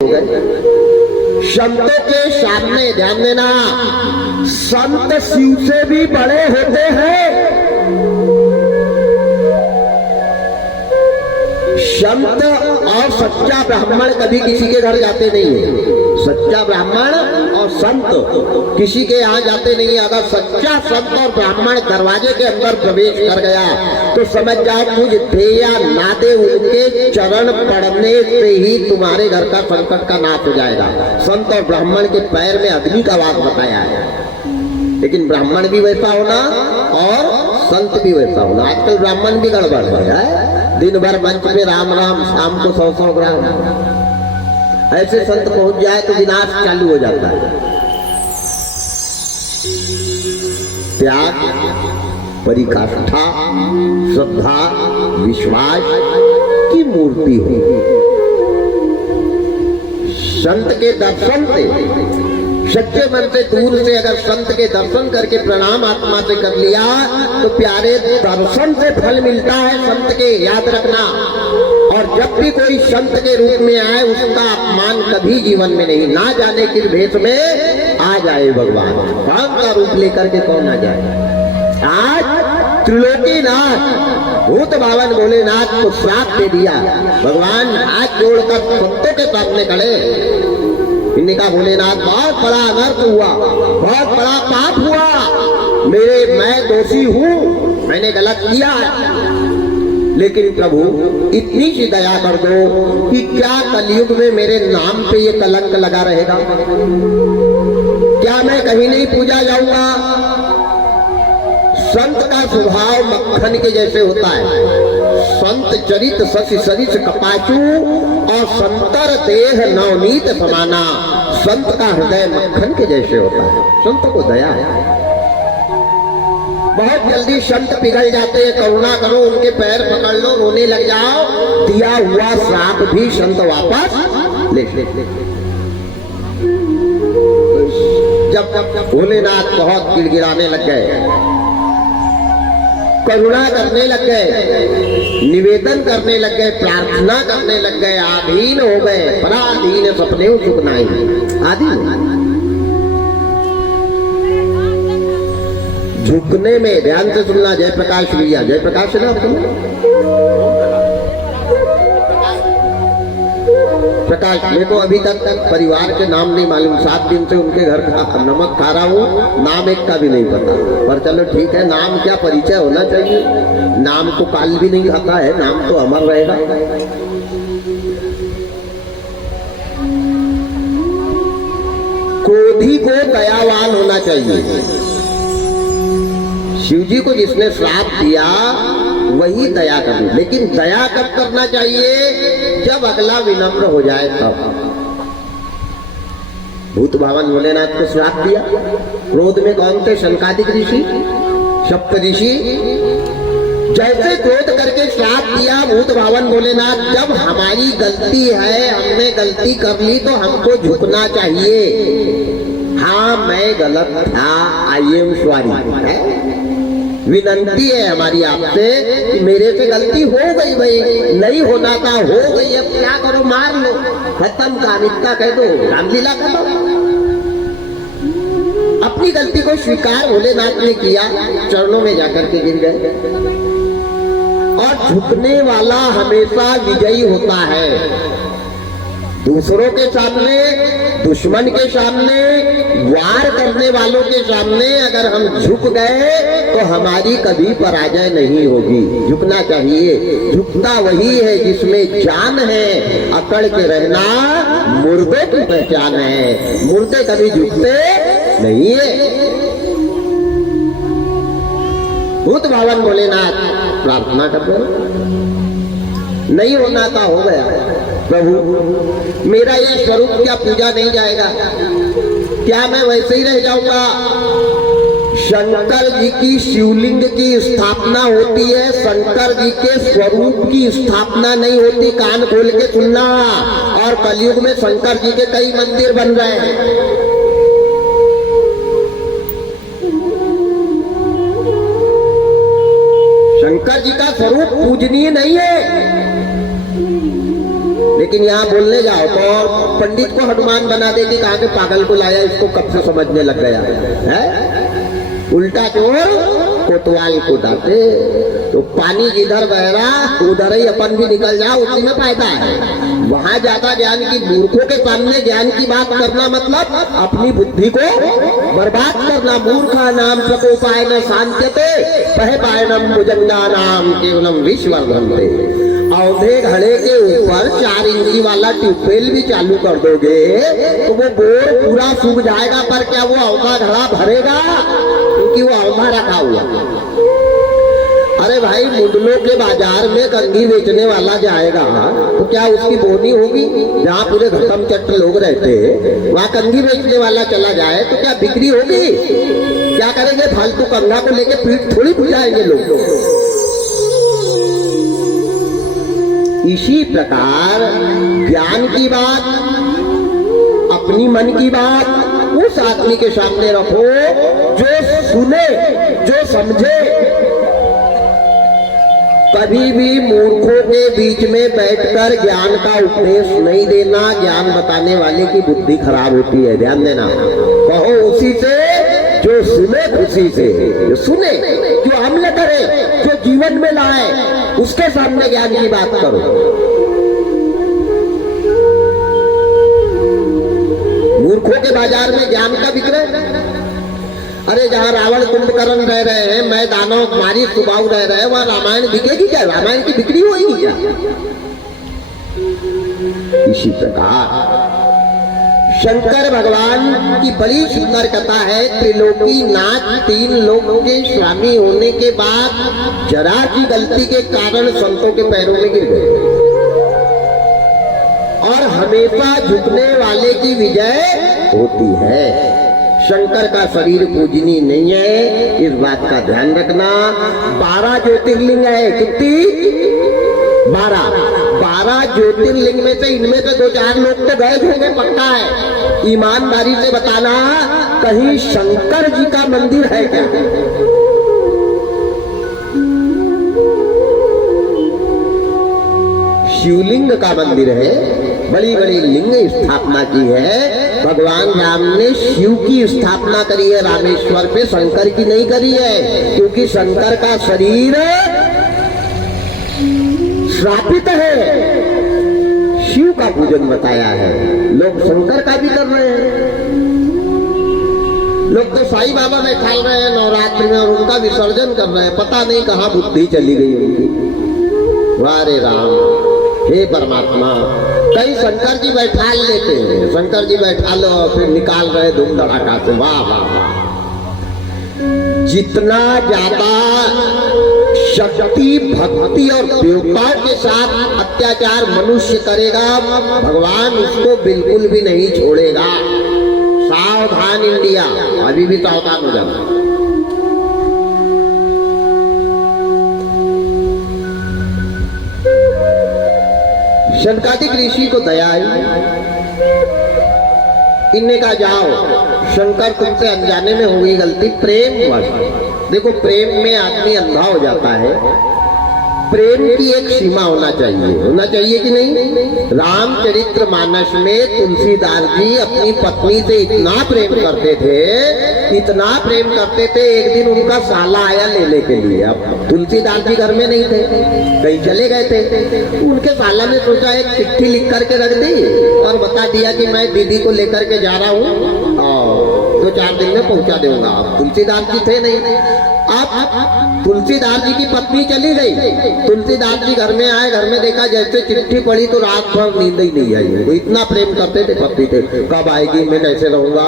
संतों के सामने ध्यान देना, संत शिव से भी बड़े होते हैं। संत और सच्चा ब्राह्मण कभी किसी के घर जाते नहीं है। सच्चा ब्राह्मण और संत किसी के यहाँ जाते नहीं है। अगर सच्चा संत और ब्राह्मण दरवाजे के अंदर प्रवेश कर गया तो समझ जाओ कुछ दे या ना दे, उनके चरण पड़ने से ही तुम्हारे घर का संकट का नाश हो जाएगा। संत और ब्राह्मण के पैर में अग्नि का वास बताया है, लेकिन ब्राह्मण भी वैसा होना और संत भी वैसा होना। आजकल ब्राह्मण भी गड़बड़ हो है, दिन भर मंच पे राम राम, शाम को 100 ग्राम। ऐसे संत पहुंच जाए तो विनाश चालू हो जाता है। त्याग, परिकाष्ठा, श्रद्धा, विश्वास की मूर्ति हो। संत के दर्शन से, सच्चे मन से दूर से अगर संत के दर्शन करके प्रणाम आत्मा से कर लिया तो प्यारे दर्शन से फल मिलता है संत के, याद रखना। और जब भी कोई संत के रूप में आए उसका अपमान कभी जीवन में नहीं। ना जाने किस भेष में आ जाए भगवान, कौन का रूप लेकर के कौन आ जाए। आज त्रिलोकीनाथ भूत भावन भोलेनाथ को श्राप दे दिया। भगवान हाथ जोड़कर संतों के सामने खड़े, इन्हें कहा भोलेनाथ बहुत बड़ा अनर्थ हुआ, बहुत बड़ा पाप हुआ, मैं दोषी हूँ, मैंने गलत किया, लेकिन प्रभु इतनी सी दया कर दो कि क्या कलयुग में मेरे नाम पे ये कलंक लगा रहेगा? क्या मैं कहीं नहीं पूजा जाऊंगा? संत का स्वभाव मक्खन के जैसे होता है। संत चरित शशि सरिस कपाचू और संतर देह नवनीत समाना। संत का हृदय मक्खन के जैसे होता है। संत को दया है। बहुत जल्दी संत पिघल जाते हैं। करुणा करो, उनके पैर पकड़ लो, रोने लग जाओ, दिया हुआ श्राप भी संत वापस ले। जब भोलेनाथ बहुत गिड़गिड़ाने लग गए, करुणा करने लग गए, निवेदन करने लग गए, प्रार्थना करने लग गए, आधीन हो गए, पराधीन सपने सुखनाई आदि। झुकने में ध्यान से सुनना। जयप्रकाश भैया, जयप्रकाश ना प्रकाश, मेरे को अभी तक परिवार के नाम नहीं मालूम। 7 दिन से उनके घर का नमक खा रहा हूँ, नाम एक का भी नहीं पता। पर चलो ठीक है, नाम क्या परिचय होना चाहिए। नाम तो काल भी नहीं खाता है, नाम तो अमर रहेगा। क्रोधी को दयावान होना चाहिए। शिव जी को जिसने श्राप दिया वही दया करनी, लेकिन दया कब करना चाहिए? जब अगला विनम्र हो जाए तब। भूत भावन भोलेनाथ को श्राप दिया। क्रोध में कौन थे? शनकादिक ऋषि, सप्त ऋषि। जैसे क्रोध करके श्राप दिया भूत भावन भोलेनाथ, जब हमारी गलती है, हमने गलती कर ली तो हमको झुकना चाहिए। हाँ मैं गलत था, आई एम सॉरी। विनंती है हमारी आपसे कि मेरे से गलती हो गई भाई, नहीं होना था, हो गई, अब क्या करो, मार लो, खत्म, कामिकता कह दो, रामलीला कर दो। अपनी गलती को स्वीकार भोलेनाथ ने किया, चरणों में जाकर के गिर गए। और झुकने वाला हमेशा विजयी होता है। दूसरों के सामने, दुश्मन के सामने, वार करने वालों के सामने अगर हम झुक गए तो हमारी कभी पराजय नहीं होगी। झुकना चाहिए। झुकता वही है जिसमें जान है। अकड़ के रहना मुर्दों की पहचान है। मुर्दे कभी झुकते नहीं है। भूत भावन भोलेनाथ प्रार्थना कर दो, नहीं होना था, हो गया। प्रभु मेरा ये स्वरूप क्या पूजा नहीं जाएगा? क्या मैं वैसे ही रह जाऊंगा? शंकर जी की शिवलिंग की स्थापना होती है, शंकर जी के स्वरूप की स्थापना नहीं होती। कान खोल के सुनना। और कलयुग में शंकर जी के कई मंदिर बन रहे हैं। शंकर जी का स्वरूप पूजनीय नहीं है। लेकिन यहाँ बोलने जाओ तो पंडित को हनुमान बना दे कि कहा के पागल को लाया, इसको कब से समझने लग गया है। उल्टा चोर कोतवाल को डांटे। तो पानी जिधर बह रहा उधर ही अपन भी निकल जाओ, उसी में फायदा है। वहां ज्यादा ज्ञान की, मूर्खों के सामने ज्ञान की बात करना मतलब अपनी बुद्धि को बर्बाद करना। मूर्खा नाम सकोपाय न शांत्यते पह पायनम भुजंगा नाम केवलम विश्ववर्धनते। औधे घड़े के ऊपर 4 इंची वाला ट्यूबवेल भी चालू कर दोगे तो वो बोर पूरा सूख जाएगा, पर क्या वो औधा घड़ा भरेगा? क्योंकि वो औधा रखा हुआ। अरे भाई, मुंडलों के बाजार में कंघी बेचने वाला जाएगा तो क्या उसकी बोनी होगी? जहाँ पूरे घटम चट्ट लोग रहते वहाँ कंघी बेचने वाला चला जाए तो क्या बिक्री होगी? क्या करेंगे? फालतू कंघा को लेके पीठ थोड़ी बुझाएंगे लोग। इसी प्रकार ज्ञान की बात, अपनी मन की बात उस आदमी के सामने रखो जो सुने, जो समझे। कभी भी मूर्खों के बीच में बैठकर ज्ञान का उपदेश नहीं देना। ज्ञान बताने वाले की बुद्धि खराब होती है, ध्यान देना। कहो उसी से जो सुने, खुशी से जो सुने, जो अमल करे, जो जीवन में लाए, उसके सामने ज्ञान की बात करो। मूर्खों के बाजार में ज्ञान का विक्रय। अरे जहाँ रावण कुंभकर्ण रह रहे हैं, मैं दानव मारी सुबाऊ रह रहे हैं, वहां रामायण बिकेगी क्या? रामायण की बिक्री होगी क्या? इसी प्रकार शंकर भगवान की बड़ी सुंदर कथा है। त्रिलोकी नाथ, 3 लोगों के स्वामी होने के बाद जरा की गलती के कारण संतों के पैरों में गिर गए। और हमेशा झुकने वाले की विजय होती है। शंकर का शरीर पूजनीय नहीं है, इस बात का ध्यान रखना। 12 ज्योतिर्लिंग है। कितनी? 12 ज्योतिर्लिंग में से इनमें से 2-4 लोग तो गए होंगे, पक्का है। ईमानदारी से बताना, कहीं शंकर जी का मंदिर है क्या? शिवलिंग का मंदिर है, बड़ी बड़ी लिंग स्थापना की है। भगवान राम ने शिव की स्थापना करी है रामेश्वर पे, शंकर की नहीं करी है। क्योंकि शंकर का शरीर श्रापित है, शिव का पूजन बताया है। लोग शंकर का भी कर रहे हैं। लोग तो साईं बाबा में खाल रहे हैं नवरात्रि में और उनका विसर्जन कर रहे हैं। पता नहीं कहाँ बुद्धि चली गई उनकी। वाह रे राम, हे परमात्मा। कई शंकर जी बैठा लेते हैं, शंकर जी बैठा लो और फिर निकाल रहे धूम धड़ाका से। वाह वाह वाह। जितना ज्यादा शक्ति, भक्ति और देवता के साथ अत्याचार मनुष्य करेगा, भगवान उसको बिल्कुल भी नहीं छोड़ेगा। सावधान इंडिया, अभी भी सावधान हो जाना। शनकादिक ऋषि को दया आई। इनने कहा जाओ, शंकर तुमसे अनजाने में हुई गलती, प्रेम वश। देखो, प्रेम में आदमी अंधा हो जाता है। प्रेम की एक सीमा होना चाहिए कि नहीं? रामचरित्र मानस में तुलसीदास जी अपनी पत्नी से इतना प्रेम करते थे, इतना प्रेम करते थे, एक दिन उनका साला आया लेने के लिए। अब तुलसीदास जी घर में नहीं थे, कहीं चले गए थे। उनके साला ने सोचा एक चिट्ठी लिख करके रख दी और बता दिया कि मैं दीदी को लेकर के जा रहा हूँ और 2-4 दिन में पहुंचा दूंगा। अब तुलसीदास जी थे नहीं। अब तुलसीदास जी की पत्नी चली गई। तुलसीदास जी घर में आए, घर में देखा जैसे चिट्ठी पड़ी तो रात भर नींद ही नहीं आई। वो इतना प्रेम करते थे पत्नी से। कब आएगी, मैं कैसे रहूंगा?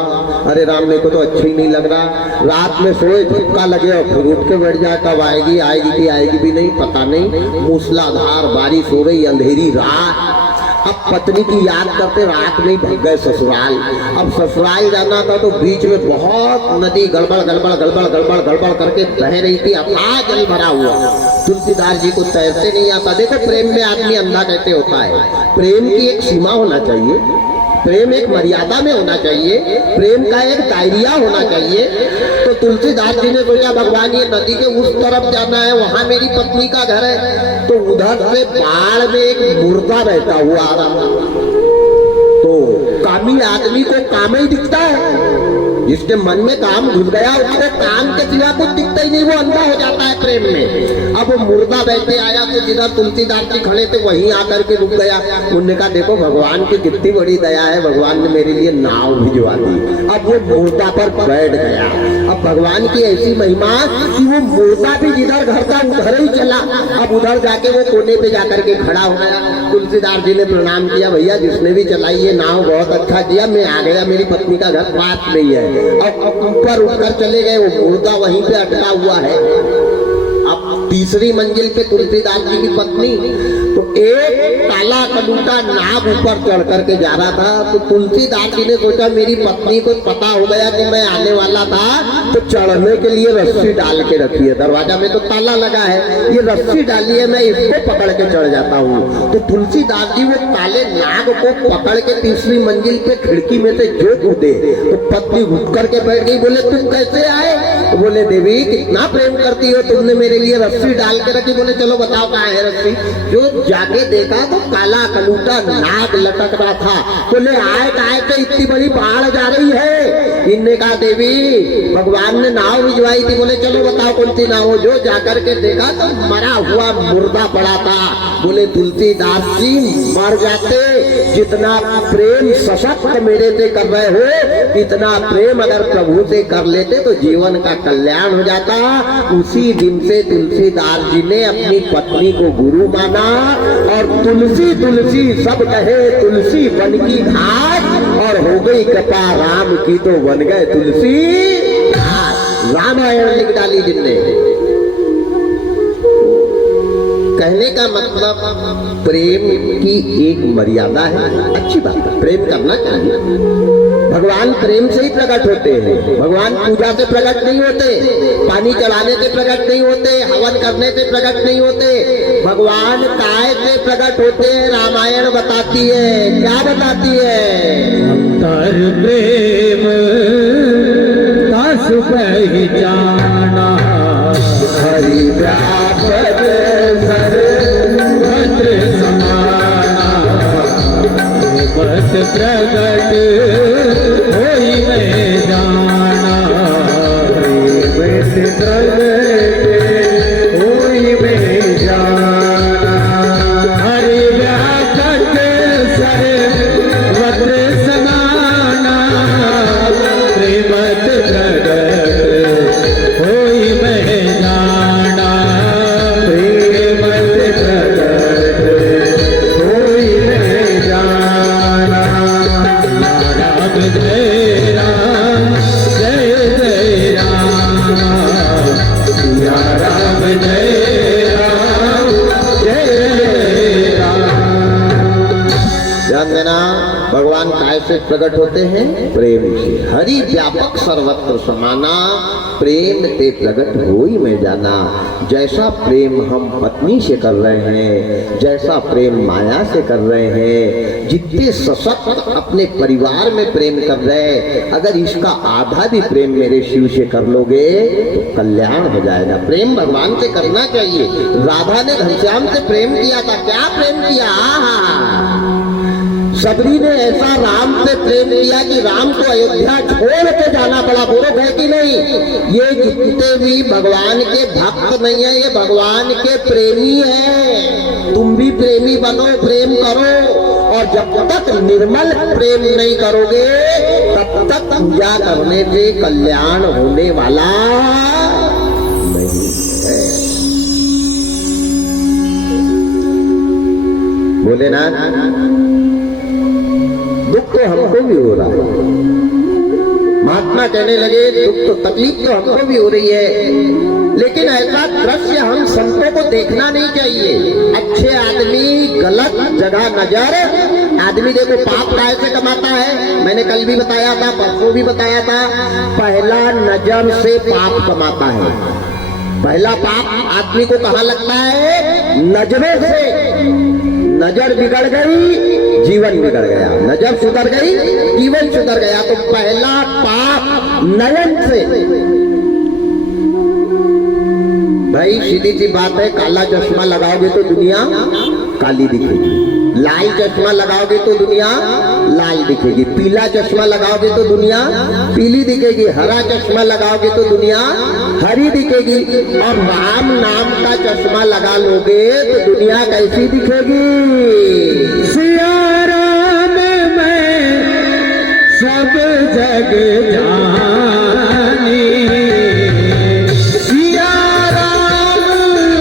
अरे राम, मेरे को तो अच्छा ही नहीं लग रहा। रात में सोए, झटका लगे और फिर उठ के बैठ जाए। कब आएगी, आएगी कि आएगी भी नहीं, पता नहीं। मूसलाधार बारिश हो रही, अंधेरी रात। अब पत्नी की याद करते रात में भाग गए ससुराल। अब ससुराल जाना था तो बीच में बहुत नदी गड़बड़ गड़बड़ गड़बड़ गड़बड़ गड़बड़ करके बह रही थी, अथाह जल भरा हुआ। तुलसीदास जी को तैरते नहीं आता। देखो, प्रेम में आदमी अंधा कैसे होता है। प्रेम की एक सीमा होना चाहिए, प्रेम एक मर्यादा में होना चाहिए, प्रेम का एक दायरिया होना चाहिए। तो तुलसीदास जी ने सोचा भगवान ये नदी के उस तरफ जाना है, वहां मेरी पत्नी का घर है। तो उधर से पहाड़ में एक मुर्दा रहता हुआ आ रहा। तो कामी आदमी को काम ही दिखता है, जिसके मन में काम घुस गया उसको काम के सिवा कुछ दिखता ही नहीं, वो अंधा हो जाता है प्रेम में। अब वो मुर्दा बैठे आया तो जिधर तुलसीदास जी खड़े थे वहीं आकर के रुक गया। उन्होंने कहा देखो भगवान की कितनी बड़ी दया है, भगवान ने मेरे लिए नाव भिजवा दी। अब वो मुर्दा पर बैठ गया। अब भगवान की ऐसी महिमा कि वो मुर्दा भी जिधर घर था उधर ही चला। अब उधर जाके वो कोने पे जाकर के खड़ा हो गया। तुलसीदास जी ने प्रणाम किया, भैया जिसने भी चलाई ये नाव बहुत अच्छा किया, मैं आ गया, मेरी पत्नी का घर पास नहीं है। अब ऊपर उठकर चले गए, वो मुर्दा वहीं पे अटका हुआ है। अब तीसरी मंजिल पे तुलसीदास जी की पत्नी, तो एक काला कलूटा नाग ऊपर चढ़ करके जा रहा था। तो तुलसीदास जी ने सोचा मेरी पत्नी को पता हो गया कि मैं आने वाला था, तो चढ़ने के लिए रस्सी डाल के रखी है, दरवाजा में तो ताला लगा है, ये रस्सी डाली है, मैं इसको पकड़ के चढ़ जाता हूँ। तो तुलसीदास जी वो काले नाग को पकड़ के तीसरी मंजिल पे खिड़की में से जो कूदे। तो पत्नी घुट करके बैठ गई, बोले तुम कैसे आए? तो बोले देवी कितना प्रेम करती हो, तुमने मेरे लिए रस्सी डाल के रखी। बोले चलो बताओ कहाँ है रस्सी। जो जाके देखा तो काला कलूटा नाग लटक रहा था। बोले आए आए तो इतनी बड़ी पहाड़ जा रही है। इनने कहा देवी भगवान ने नाव भिजवाई थी। बोले चलो बताओ कौन सी नाव। जो जाकर के देखा तो मरा हुआ मुर्दा पड़ा था। बोले तुलसीदास जी मर जाते, जितना प्रेम सशक्त मेरे से कर रहे हो इतना प्रेम अगर प्रभु से कर लेते तो जीवन का कल्याण हो जाता। उसी दिन से तुलसीदास जी ने अपनी पत्नी को गुरु माना और तुलसी तुलसी सब कहे तुलसी बन की घाट, और हो गई कृपा राम की तो बन गए तुलसी घाट। रामायण लिख डाली जिनने। कहने का मतलब प्रेम की एक मर्यादा है, अच्छी बात है, प्रेम करना चाहिए। भगवान प्रेम से ही प्रकट होते हैं। भगवान पूजा से प्रकट नहीं होते, पानी चढ़ाने से प्रकट नहीं होते, हवन करने से प्रकट नहीं होते। भगवान काय से प्रकट होते हैं। रामायण बताती है, क्या बताती है? अंतर प्रेम दास पहचाना, हरि व्यापक सर्वत्र समाना, बस प्रगट होई मैं जाना, बस प्रगट होई मैं जाना। हरि व्यापक सर्वत्र समाना, प्रेमत प्रगट होई मैं जाना, प्रेमत प्रगट होई मैं जाना। राम जय राम जय जय राम, सिया राम जय राम जय जय राम। ध्यान देना, भगवान काय से प्रकट होते हैं? प्रेम से। हरि व्यापक सर्वत्र समाना, प्रेम ते प्रकट होई में जाना। जैसा प्रेम हम पत्नी से कर रहे हैं, जैसा प्रेम माया से कर रहे हैं, जितने सशक्त अपने परिवार में प्रेम कर रहे हैं, अगर इसका आधा भी प्रेम मेरे शिव से कर लोगे तो कल्याण हो जाएगा। प्रेम भगवान से करना चाहिए। राधा ने घनश्याम से प्रेम किया था, क्या प्रेम किया। सबरी ने ऐसा राम से प्रेम किया कि राम को अयोध्या छोड़ के जाना पड़ा। बोलो है कि नहीं? ये जितने भी भगवान के भक्त नहीं है, ये भगवान के प्रेमी है। तुम भी प्रेमी बनो, प्रेम करो। और जब तक निर्मल प्रेम नहीं करोगे तब तक पूजा करने से कल्याण होने वाला नहीं है। बोले ना, दुख तो हमको भी हो रहा है। महात्मा कहने लगे दुख तो तकलीफ तो हमको भी हो रही है, लेकिन ऐसा दृश्य हम संतों को देखना नहीं चाहिए। अच्छे आदमी गलत जगह नजर। आदमी देखो पाप कैसे कमाता है, मैंने कल भी बताया था, परसों भी बताया था। पहला नजर से पाप कमाता है। पहला पाप आदमी को कहाँ लगता है? नजरों से। नजर बिगड़ गई, जीवन बिगड़ गया। नजर सुधर गई, जीवन सुधर गया। तो पहला पाप नयन से। भाई सीधी सी बात है, काला चश्मा लगाओगे तो दुनिया काली दिखेगी, लाल चश्मा लगाओगे तो दुनिया लाल दिखेगी, पीला चश्मा लगाओगे तो दुनिया पीली दिखेगी, हरा चश्मा लगाओगे तो दुनिया हरी दिखेगी, और राम नाम का चश्मा लगा लोगे तो दुनिया कैसी दिखेगी? सिया राम में सब जग जानी, सिया राम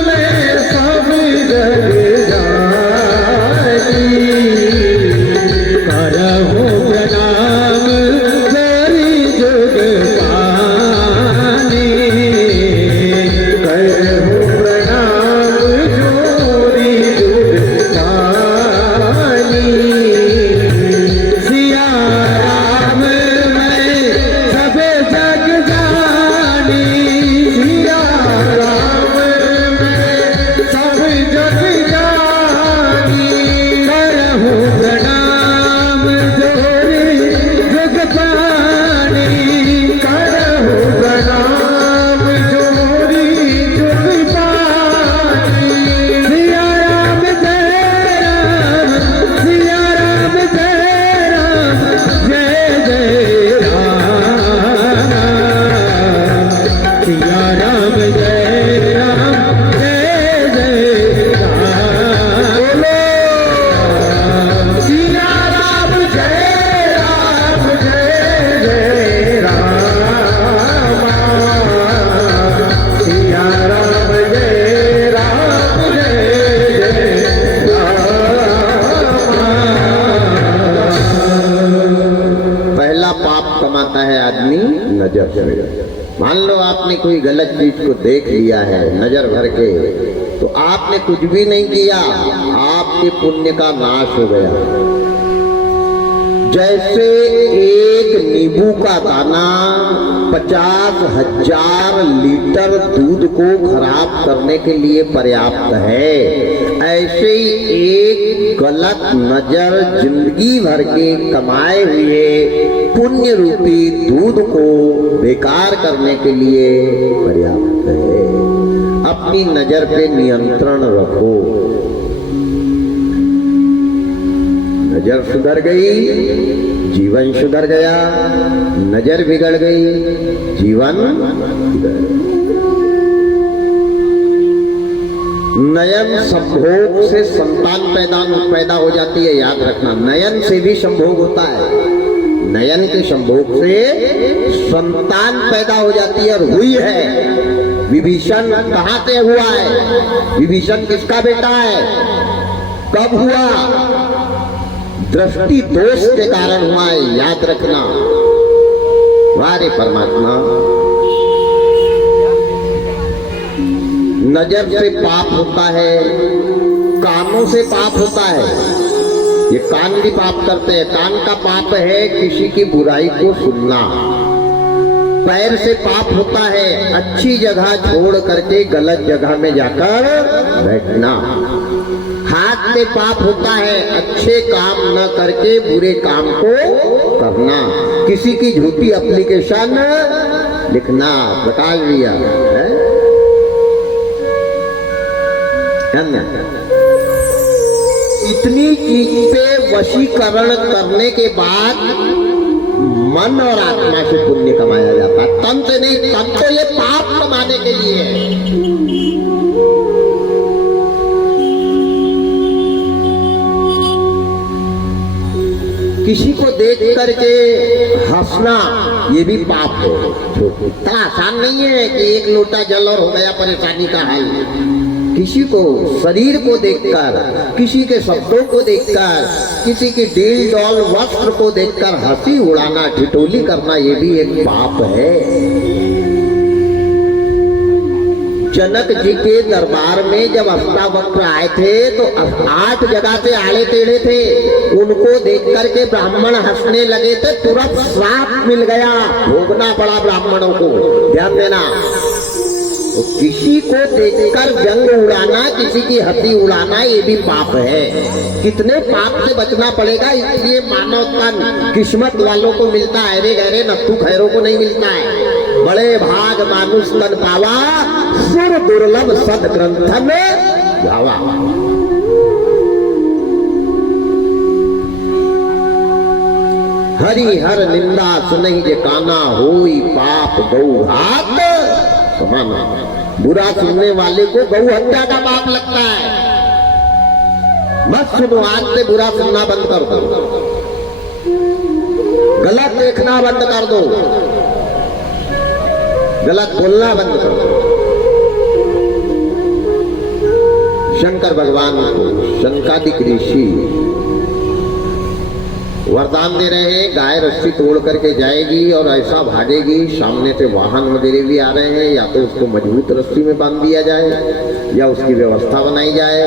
में सब जग जानी, करहु प्रणाम जोरी जुग पानी, करहु प्रणाम जोरी जुग पानी, सिया राम में सब जग जानी, सिया राम में सब जग जानी, करहु प्रणाम जोरी जुग पानी, करहु प्रणाम जोरी जुग पानी, सिया राम जय राम, सिया राम जय राम, जय जय राम, सिया राम जय राम, जय जय राम, सिया राम जय राम, जय जय राम, सिया राम जय राम, जय जय राम। पहला पाप कमाता है आदमी नजर से। मान लो आपने कोई गलत चीज को देख लिया है नजर भर के, तो आपने कुछ भी नहीं किया, आपके पुण्य का नाश हो गया। जैसे एक नींबू का दाना 50,000 लीटर दूध को खराब करने के लिए पर्याप्त है, ऐसे ही एक गलत नजर जिंदगी भर के कमाए हुए पुण्य रूपी दूध को बेकार करने के लिए पर्याप्त है। अपनी नजर पे नियंत्रण रखो। नजर सुधर गई, जीवन सुधर गया, नजर बिगड़ गई, जीवन बिगड़ गया। नयन संभोग से संतान पैदा हो जाती है, याद रखना। नयन से भी संभोग होता है, नयन के संभोग से संतान पैदा हो जाती है, और हुई है। विभीषण कहाँ से हुआ है? विभीषण किसका बेटा है? कब हुआ? दृष्टि दोष के कारण हुआ है, याद रखना। वारे परमात्मा, नजर से पाप होता है, कानों से पाप होता है, ये कान भी पाप करते हैं। कान का पाप है किसी की बुराई को सुनना। पैर से पाप होता है अच्छी जगह छोड़ करके गलत जगह में जाकर बैठना। हाथ से पाप होता है अच्छे काम न करके बुरे काम को करना। किसी की झूठी एप्लीकेशन लिखना, बता दिया है। इतनी चीज पे वशीकरण करने के बाद मन और आत्मा से पुण्य कमाया जाता है, तन से नहीं। तन तो ये पाप कमाने के लिए है। किसी को देख करके हंसना ये भी पाप है। इतना आसान नहीं है कि एक लोटा जल और हो गया परेशानी का हल। किसी को शरीर को देखकर, किसी के शब्दों को देखकर, किसी की डील डॉल वस्त्र को देखकर हंसी उड़ाना, ठिठोली करना, ये भी एक पाप है। जनक जी के दरबार में जब अष्टावक्र आए थे तो 8 जगह से आड़े टेढ़े थे। उनको देख करके ब्राह्मण हंसने लगे थे, तुरंत श्राप मिल गया, भोगना पड़ा ब्राह्मणों को। ध्यान देना, तो किसी को देखकर जंग उड़ाना, किसी की हंसी उड़ाना, ये भी पाप है। कितने पाप से बचना पड़ेगा। इसलिए मानव तन किस्मत वालों को मिलता है, अरे गहरे नत्थु खैरों को नहीं मिलता है। बड़े भाग मानुष तन पावा, सुर दुर्लभ सद ग्रंथ में गावा। हरि हर निंदा सुनहि जे काना, होई पाप गौ घात समाना। बुरा सुनने वाले को गौ हत्या का पाप लगता है। मत सुनो, आज से बुरा सुनना बंद कर दो, गलत देखना बंद कर दो, गलत बोलना बंद कर दो। शंकर भगवान को शंकादिक ऋषि वरदान दे रहे हैं, गाय रस्सी तोड़ करके जाएगी और ऐसा भागेगी, सामने से वाहन वगैरह भी आ रहे हैं, या तो उसको मजबूत रस्सी में बांध दिया जाए या उसकी व्यवस्था बनाई जाए।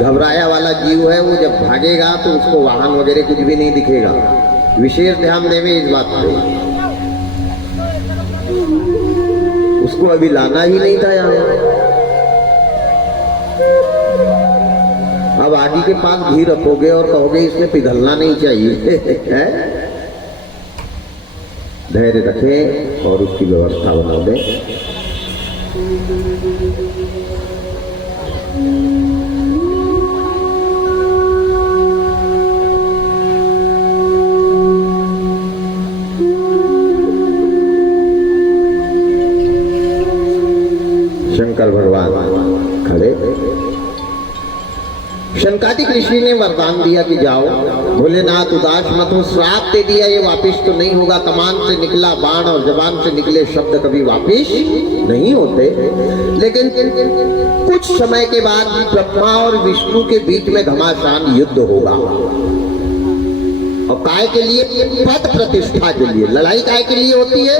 घबराया वाला जीव है वो जब भागेगा तो उसको वाहन वगैरह कुछ भी नहीं दिखेगा। विशेष ध्यान देवे इस बात पे, उसको अभी लाना ही नहीं था यहाँ। अब आगे के पास घी रखोगे और कहोगे इसमें पिघलना नहीं चाहिए है? धैर्य रखें और उसकी व्यवस्था बना दें। शंकर भगवान खड़े। शंकादिक ऋषि ने वरदान दिया कि जाओ, भोलेनाथ उदास मत हो, श्राप दे दिया ये वापिस तो नहीं होगा। कमान से निकला बाण और जबान से निकले शब्द कभी वापिस नहीं होते। लेकिन कुछ समय के बाद ब्रह्मा और विष्णु के बीच में घमासान युद्ध होगा। और काय के लिए? पद प्रतिष्ठा के लिए। लड़ाई काय के लिए होती है?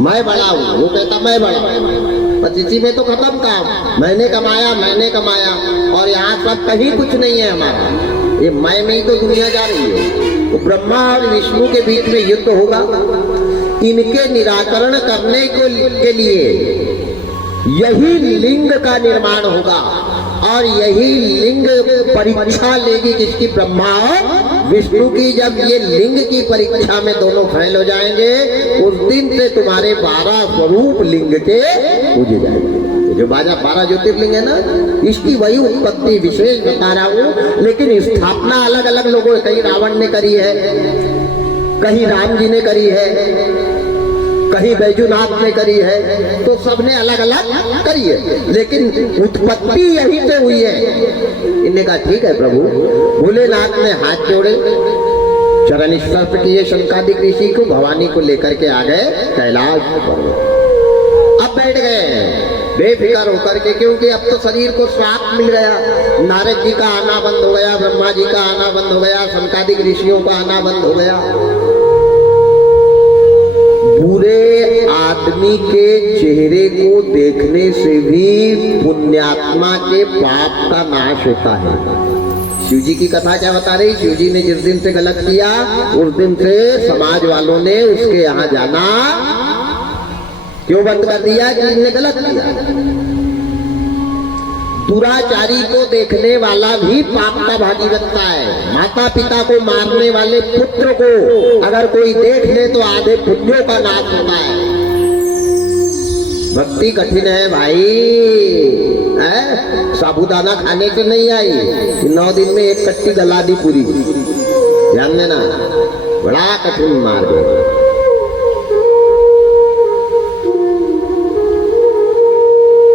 मैं बड़ा हूं, वो कहता मैं बड़ा हूं। इसी में तो खत्म काम, मैंने कमाया और यहाँ सब कहीं कुछ नहीं है हमारा। ये मैं में ही तो दुनिया जा रही है। तो ब्रह्मा और विष्णु के बीच में युद्ध होगा। इनके निराकरण करने के लिए यही लिंग का निर्माण होगा और यही लिंग परीक्षा लेगी किसकी? ब्रह्मा विष्णु की। जब ये लिंग की परीक्षा में दोनों फेल हो जाएंगे, उस दिन से तुम्हारे 12 स्वरूप लिंग के पूजे जाएंगे। जो 12 ज्योतिर्लिंग है ना, इसकी वही उत्पत्ति विशेष बता रहा हूं। लेकिन स्थापना अलग अलग लोगों, कहीं रावण ने करी है, कहीं राम जी ने करी है, कहीं बैजूनाथ ने करी है, तो सबने अलग अलग करी है, लेकिन उत्पत्ति यहीं से हुई है। इन्हें कहा ठीक है प्रभु। भोलेनाथ ने हाथ जोड़े, चरण स्पर्श किए शंकादिक ऋषि को, भवानी को लेकर के आ गए कैलाश पर। अब बैठ गए बेफिक्र होकर के, क्योंकि अब तो शरीर को श्राप मिल गया। नारद जी का आना बंद हो गया, ब्रह्मा जी का आना बंद हो गया, शंकादिक ऋषियों का आना बंद हो गया। बुरे आदमी के चेहरे को देखने से भी पुण्यात्मा के पाप का नाश होता है। शिव जी की कथा क्या बता रही? शिव जी ने जिस दिन से गलत किया, उस दिन से समाज वालों ने उसके यहाँ जाना क्यों बंद कर दिया? कि इनने गलत किया। दुराचारी को देखने वाला भी पाप का भागी बनता है। माता पिता को मारने वाले पुत्र को अगर कोई देख ले तो आधे पुण्यों का नाश होता है। भक्ति कठिन है भाई, है? साबुदाना खाने से नहीं आई, 9 दिन में एक कट्टी गला दी पूरी। ध्यान देना, बड़ा कठिन मार्ग है।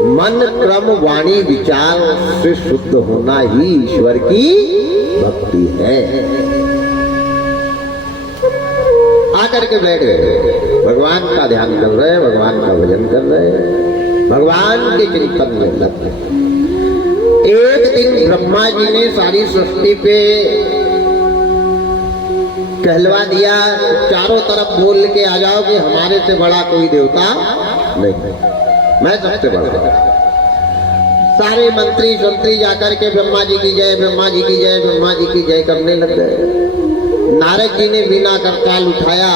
मन क्रम वाणी विचार से शुद्ध होना ही ईश्वर की भक्ति है। आकर के बैठ गए, भगवान का ध्यान कर रहे हैं, भगवान का भजन कर रहे हैं, भगवान के चिंतन में लग गए। एक दिन ब्रह्मा जी ने सारी सृष्टि पे कहलवा दिया, चारों तरफ बोल के आ जाओ कि हमारे से बड़ा कोई देवता नहीं, मैं सबसे बड़ा। सारे मंत्री संतरी जाकर के ब्रह्मा जी की जय, ब्रह्मा जी की जय, ब्रह्मा जी की जय करने लग गए। नारद जी ने बिना करताल उठाया।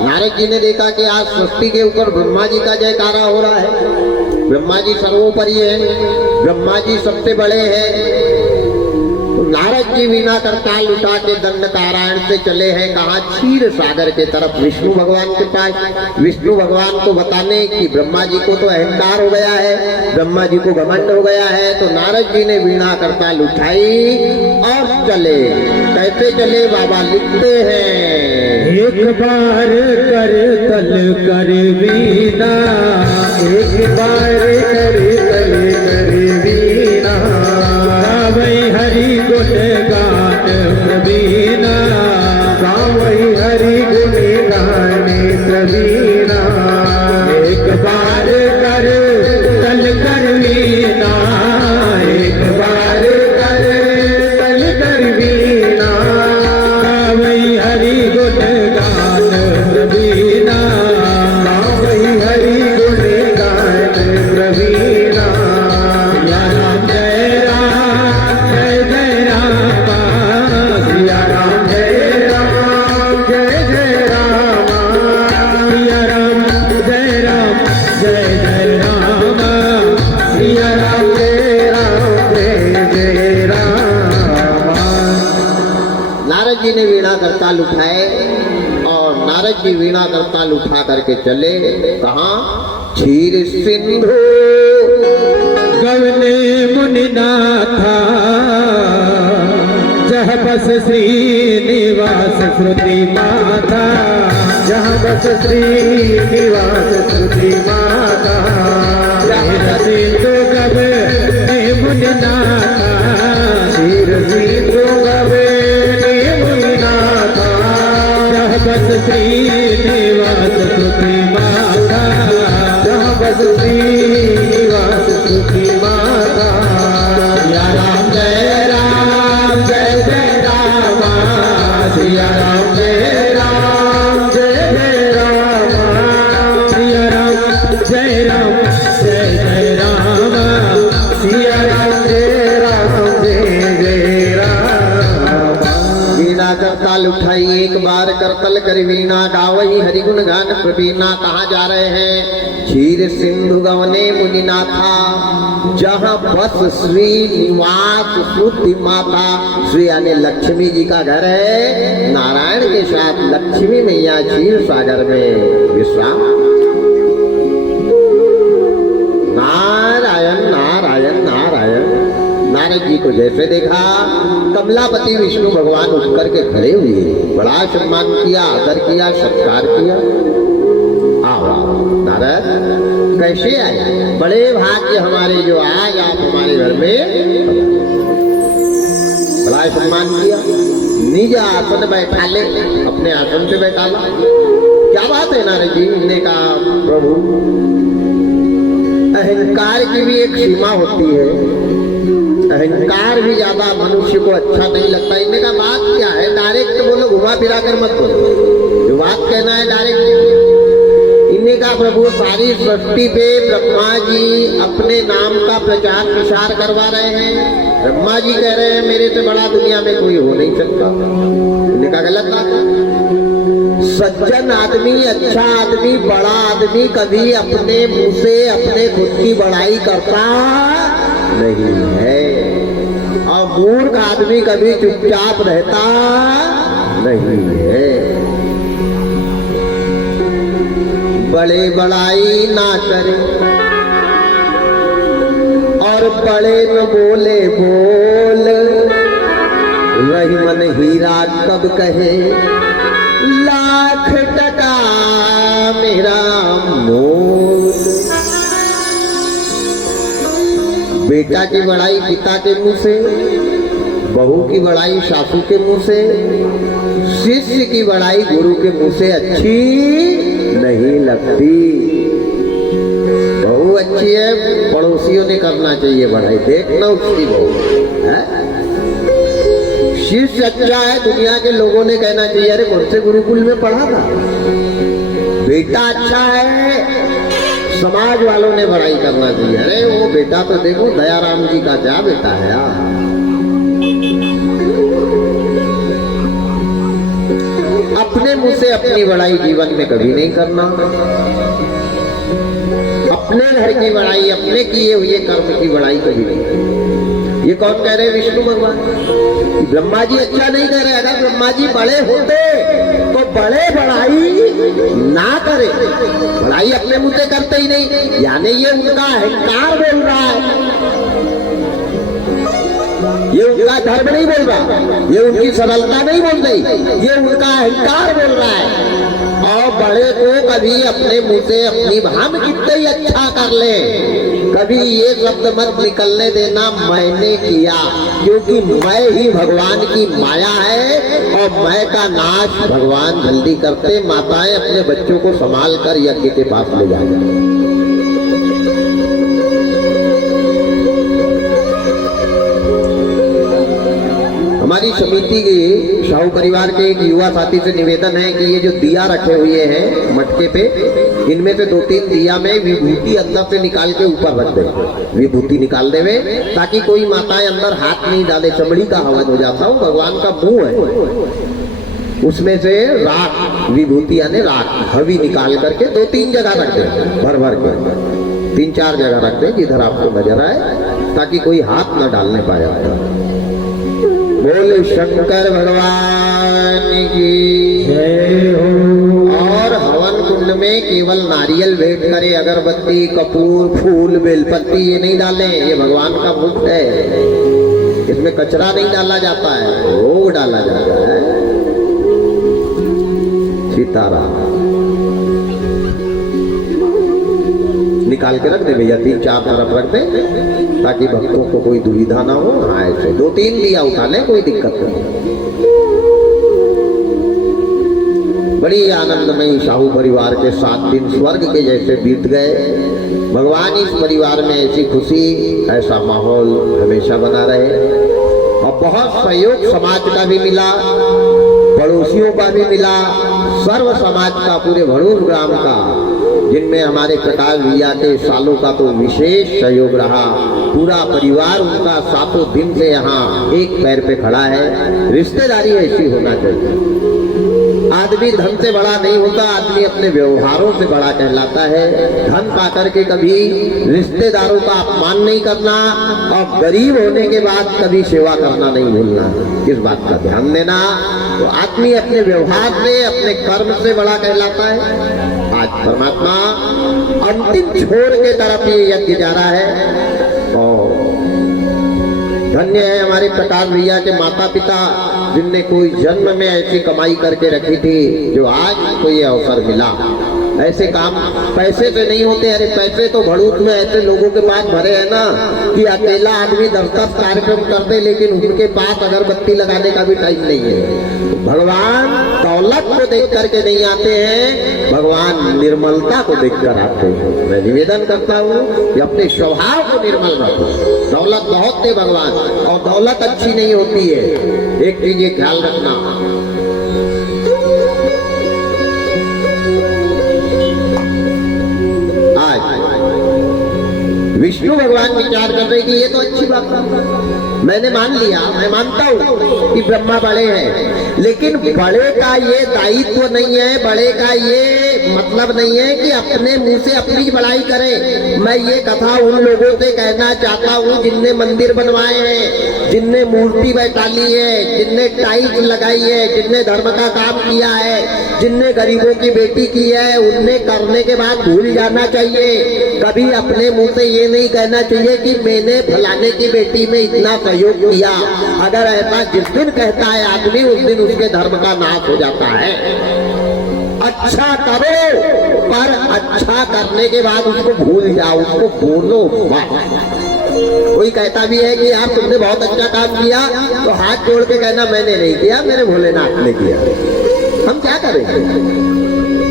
नारद जी ने देखा कि आज सृष्टि के ऊपर ब्रह्मा जी का जयकारा हो रहा है। ब्रह्मा जी सर्वोपरि है, ब्रह्मा जी सबसे बड़े हैं। नारद जी वीणा करताल उठा के दंडकारायण से चले हैं कहा क्षीर सागर के तरफ विष्णु भगवान के पास। विष्णु भगवान को बताने कि ब्रह्मा जी को तो अहंकार हो गया है, ब्रह्मा जी को घमंड हो गया है। तो नारद जी ने वीणा करताल उठाई और चले। कैसे चले बाबा लिखते हैं, एक बार कर तल कर वीणा, एक बार कर तल कर वीणा, गावै हरि गुण गान प्रवीणा, गावै हरि गुण गान प्रवीणा। एक बार कर तल कर वीणा, एक बार कर तल कर वीणा, गावै हरि गुण गान प्रवीणा, गावै हरि गुण गान प्रवीणा। सिया राम जय राम जय जय राम, सिया राम जय राम जय जय राम, सिया राम जय राम जय जय राम, सिया राम जय जय राम। नारद जी ने वीणा करताल उठाए और नारद जी वीणा करताल उठा करके चले कहा क्षीर सिंधु गवने मुनिनाथा, जहाँ बस श्रीनिवास श्रुति माता, जहाँ बस श्रीनिवास श्रुति माता। क्षीर सिंधु गवने मुनिनाथा, क्षीर सिंधु गवने मुनिनाथा, जहाँ बस श्रीनिवास श्रुति माता, जहाँ बस श्रीनिवास श्रुति माता। सिया राम जय राम जय जय राम, सिया राम जय राम जय जय राम, सिया राम जय राम जय जय राम, सिया राम जय राम जय जय राम। वीणा करताल उठाई एक बार करतल कर वीणा, गावई हरिगुण गान प्रवीणा। कहाँ जा रहे हैं, क्षीर सिंधु गवने मुनिनाथा, जहाँ बस श्री निवास श्रुति माता। श्री यानी लक्ष्मी जी का घर है, नारायण के साथ लक्ष्मी मैया क्षीर सागर में विश्राम। नारायण नारायण नारायण। नारद जी को जैसे देखा कमलापति विष्णु भगवान उठ करके खड़े हुए, बड़ा सम्मान किया, आदर किया, सत्कार किया। आओ नारद कैसे आए, बड़े भाग्य हमारे जो आज आप हमारे घर में। बड़ा सम्मान किया, निज आसन बैठा ले, अपने आसन पे बैठा ला। क्या बात है नारद जी ने कहा, प्रभु अहंकार की भी एक सीमा होती है, अहंकार भी ज्यादा मनुष्य को अच्छा नहीं लगता। इनने का बात क्या है, डायरेक्ट बोलो, घुमा फिरा कर मत बोलो, जो बात कहना है डायरेक्ट। इनने का प्रभु सारी सृष्टि पे ब्रह्मा जी अपने नाम का प्रचार प्रसार करवा रहे हैं। ब्रह्मा जी कह रहे हैं मेरे से बड़ा दुनिया में कोई हो नहीं सकता। इनने का गलत बात है। सज्जन आदमी, अच्छा आदमी, बड़ा आदमी कभी अपने मुंह से अपने खुद की बड़ाई करता नहीं है, और मूर्ख आदमी कभी चुपचाप रहता नहीं है। बड़े बड़ाई ना करे और बड़े न बोले बोल, वही मन हीरा कब कहे लाख टका मेरा मोल। बेटा की बड़ाई पिता के मुंह से, बहू की बड़ाई सासू के मुंह से, शिष्य की बड़ाई गुरु के मुंह से अच्छी नहीं लगती। बहू अच्छी है, पड़ोसियों ने करना चाहिए बड़ाई, देखना उसकी बहू है। शिष्य अच्छा है, दुनिया के लोगों ने कहना चाहिए अरे कौन से गुरुकुल में पढ़ा था। बेटा अच्छा है, समाज वालों ने बड़ाई करना चाहिए, अरे वो बेटा तो देखो दयाराम जी का क्या बेटा है यार। अपने मुंह से अपनी बड़ाई जीवन में कभी नहीं करना। अपने घर की बड़ाई, अपने किए हुए कर्म की बड़ाई कभी नहीं। ये कौन कह रहे विष्णु भगवान? ब्रह्मा जी अच्छा नहीं कह रहे। अगर ब्रह्मा जी बड़े होते तो बड़े बड़ाई ना करे, बड़ाई अपने मुंह से करते ही नहीं, यानी ये उनका अहंकार बोल रहा है, ये उनका धर्म नहीं बोल रहा, ये उनकी सरलता नहीं बोल रही, ये उनका अहंकार बोल रहा है। और बड़े को कभी अपने मुंह से अपनी भाम कितने ही अच्छा कर ले, कभी ये शब्द मत निकलने देना मैंने किया, क्योंकि मैं ही भगवान की माया है और मैं का नाश भगवान जल्दी करते। माताएं अपने बच्चों को संभाल कर यज्ञ के पास ले जाएंगे। हमारी समिति के साहू परिवार के एक युवा साथी से निवेदन है कि ये जो दिया रखे हुए हैं मटके पे, इनमें से 2-3 दिया में विभूति अंदर से निकाल के ऊपर रख दे, विभूति निकाल देवे, ताकि कोई माताएं अंदर हाथ नहीं डाले। चमड़ी का हवन हो जाता हूँ, भगवान का मुंह है, उसमें से राख विभूति यानी राख हवी निकाल करके 2-3 जगह रख दे, भर भर के 3-4 जगह रख दे जिधर आपको नजर आए, ताकि कोई हाथ न डालने पाया। बोले शंकर भगवान की जय हो। और हवन कुंड में केवल नारियल भेंट करे, अगरबत्ती कपूर फूल बेलपत्ती ये नहीं डालें, ये भगवान का मुख है, इसमें कचरा नहीं डाला जाता है, भोग डाला जाता है। सीताराम निकाल के रख दे भैया, 3-4 तरफ रख दे, ताकि भक्तों को कोई दुविधा ना हो। हाँ ऐसे 2-3 दिया उठा ले, कोई दिक्कत नहीं। बड़ी आनंदमयी साहू परिवार के 7 दिन स्वर्ग के जैसे बीत गए। भगवान इस परिवार में ऐसी खुशी, ऐसा माहौल हमेशा बना रहे। और बहुत सहयोग समाज का भी मिला, पड़ोसियों का भी मिला, सर्व समाज का, पूरे भड़ूर ग्राम का, जिनमें हमारे प्रकाश भैया के सालों का तो विशेष सहयोग रहा। पूरा परिवार उनका 7 दिन से यहाँ एक पैर पे खड़ा है। रिश्तेदारी ऐसी होना चाहिए। आदमी धन से बड़ा नहीं होता, आदमी अपने व्यवहारों से बड़ा कहलाता है। धन पाकर के कभी रिश्तेदारों का अपमान नहीं करना, और गरीब होने के बाद कभी सेवा करना नहीं भूलना, इस बात का ध्यान देना। तो आदमी अपने व्यवहार से, अपने कर्म से बड़ा कहलाता है। आज परमात्मा अंतिम छोर के तरफ ये यज्ञ जा रहा है। और धन्य है हमारे प्रकाश भैया के माता पिता, जिनने कोई जन्म में ऐसी कमाई करके रखी थी, जो आज को ये अवसर मिला। ऐसे काम पैसे से नहीं होते। अरे पैसे तो भड़ूत में ऐसे लोगों के पास भरे हैं ना, कि अकेला आदमी 10-10 कार्यक्रम कर दे, लेकिन उनके पास अगरबत्ती लगाने का भी टाइम नहीं है। भगवान दौलत को देख करके नहीं आते हैं, भगवान निर्मलता को देख कर आते हैं। मैं निवेदन करता हूँ कि अपने स्वभाव को निर्मल रखो। दौलत बहुत दे भगवान, और दौलत अच्छी नहीं होती है। एक चीज ये ख्याल रखना, विष्णु भगवान विचार कर रहे कि ये तो अच्छी बात है, मैंने मान लिया, मैं मानता हूँ कि ब्रह्मा बड़े हैं, लेकिन बड़े का ये दायित्व नहीं है, बड़े का ये मतलब नहीं है कि अपने मुंह से अपनी बड़ाई करे। मैं ये कथा उन लोगों से कहना चाहता हूँ जिनने मंदिर बनवाए हैं, जिनने मूर्ति बैठाली है, जिनने टाइल्स लगाई है, जिनने धर्म का काम किया है, जिनने गरीबों की बेटी की है, उनने करने के बाद भूल जाना चाहिए। कभी अपने मुंह से ये नहीं कहना चाहिए कि मैंने फलाने की बेटी में इतना सहयोग किया। अगर ऐसा जिस दिन कहता है आदमी, उस दिन उसके धर्म का नाश हो जाता है। अच्छा करो, पर अच्छा करने के बाद उसको भूल जाओ, उसको बोलो मत। कोई कहता भी है कि आप तुमने बहुत अच्छा काम किया, तो हाथ जोड़ के कहना मैंने नहीं किया, मेरे भोलेनाथ ने किया। हम क्या करेंगे?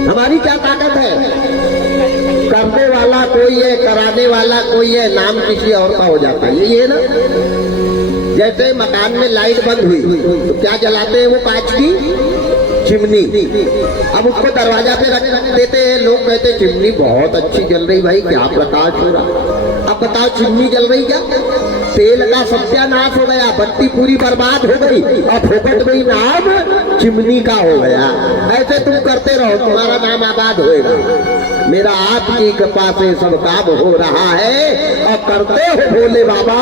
हमारी क्या ताकत है? करने वाला कोई है, कराने वाला कोई है, नाम किसी और का हो जाता है। ये ना, जैसे मकान में लाइट बंद हुई तो क्या जलाते हैं वो कांच की चिमनी। अब उसको दरवाजा पे रख देते हैं, लोग कहते हैं चिमनी बहुत अच्छी जल रही, भाई क्या प्रकाश हो रहा। अब बताओ चिमनी जल रही क्या? तेल का सत्यानाश हो गया, बत्ती पूरी बर्बाद हो गई और फोकट में ही नाम चिमनी का हो गया। ऐसे तुम करते रहो, तुम्हारा नाम आबाद होएगा। मेरा आपकी कृपा से सब काम हो रहा है और करते हो भोले बाबा,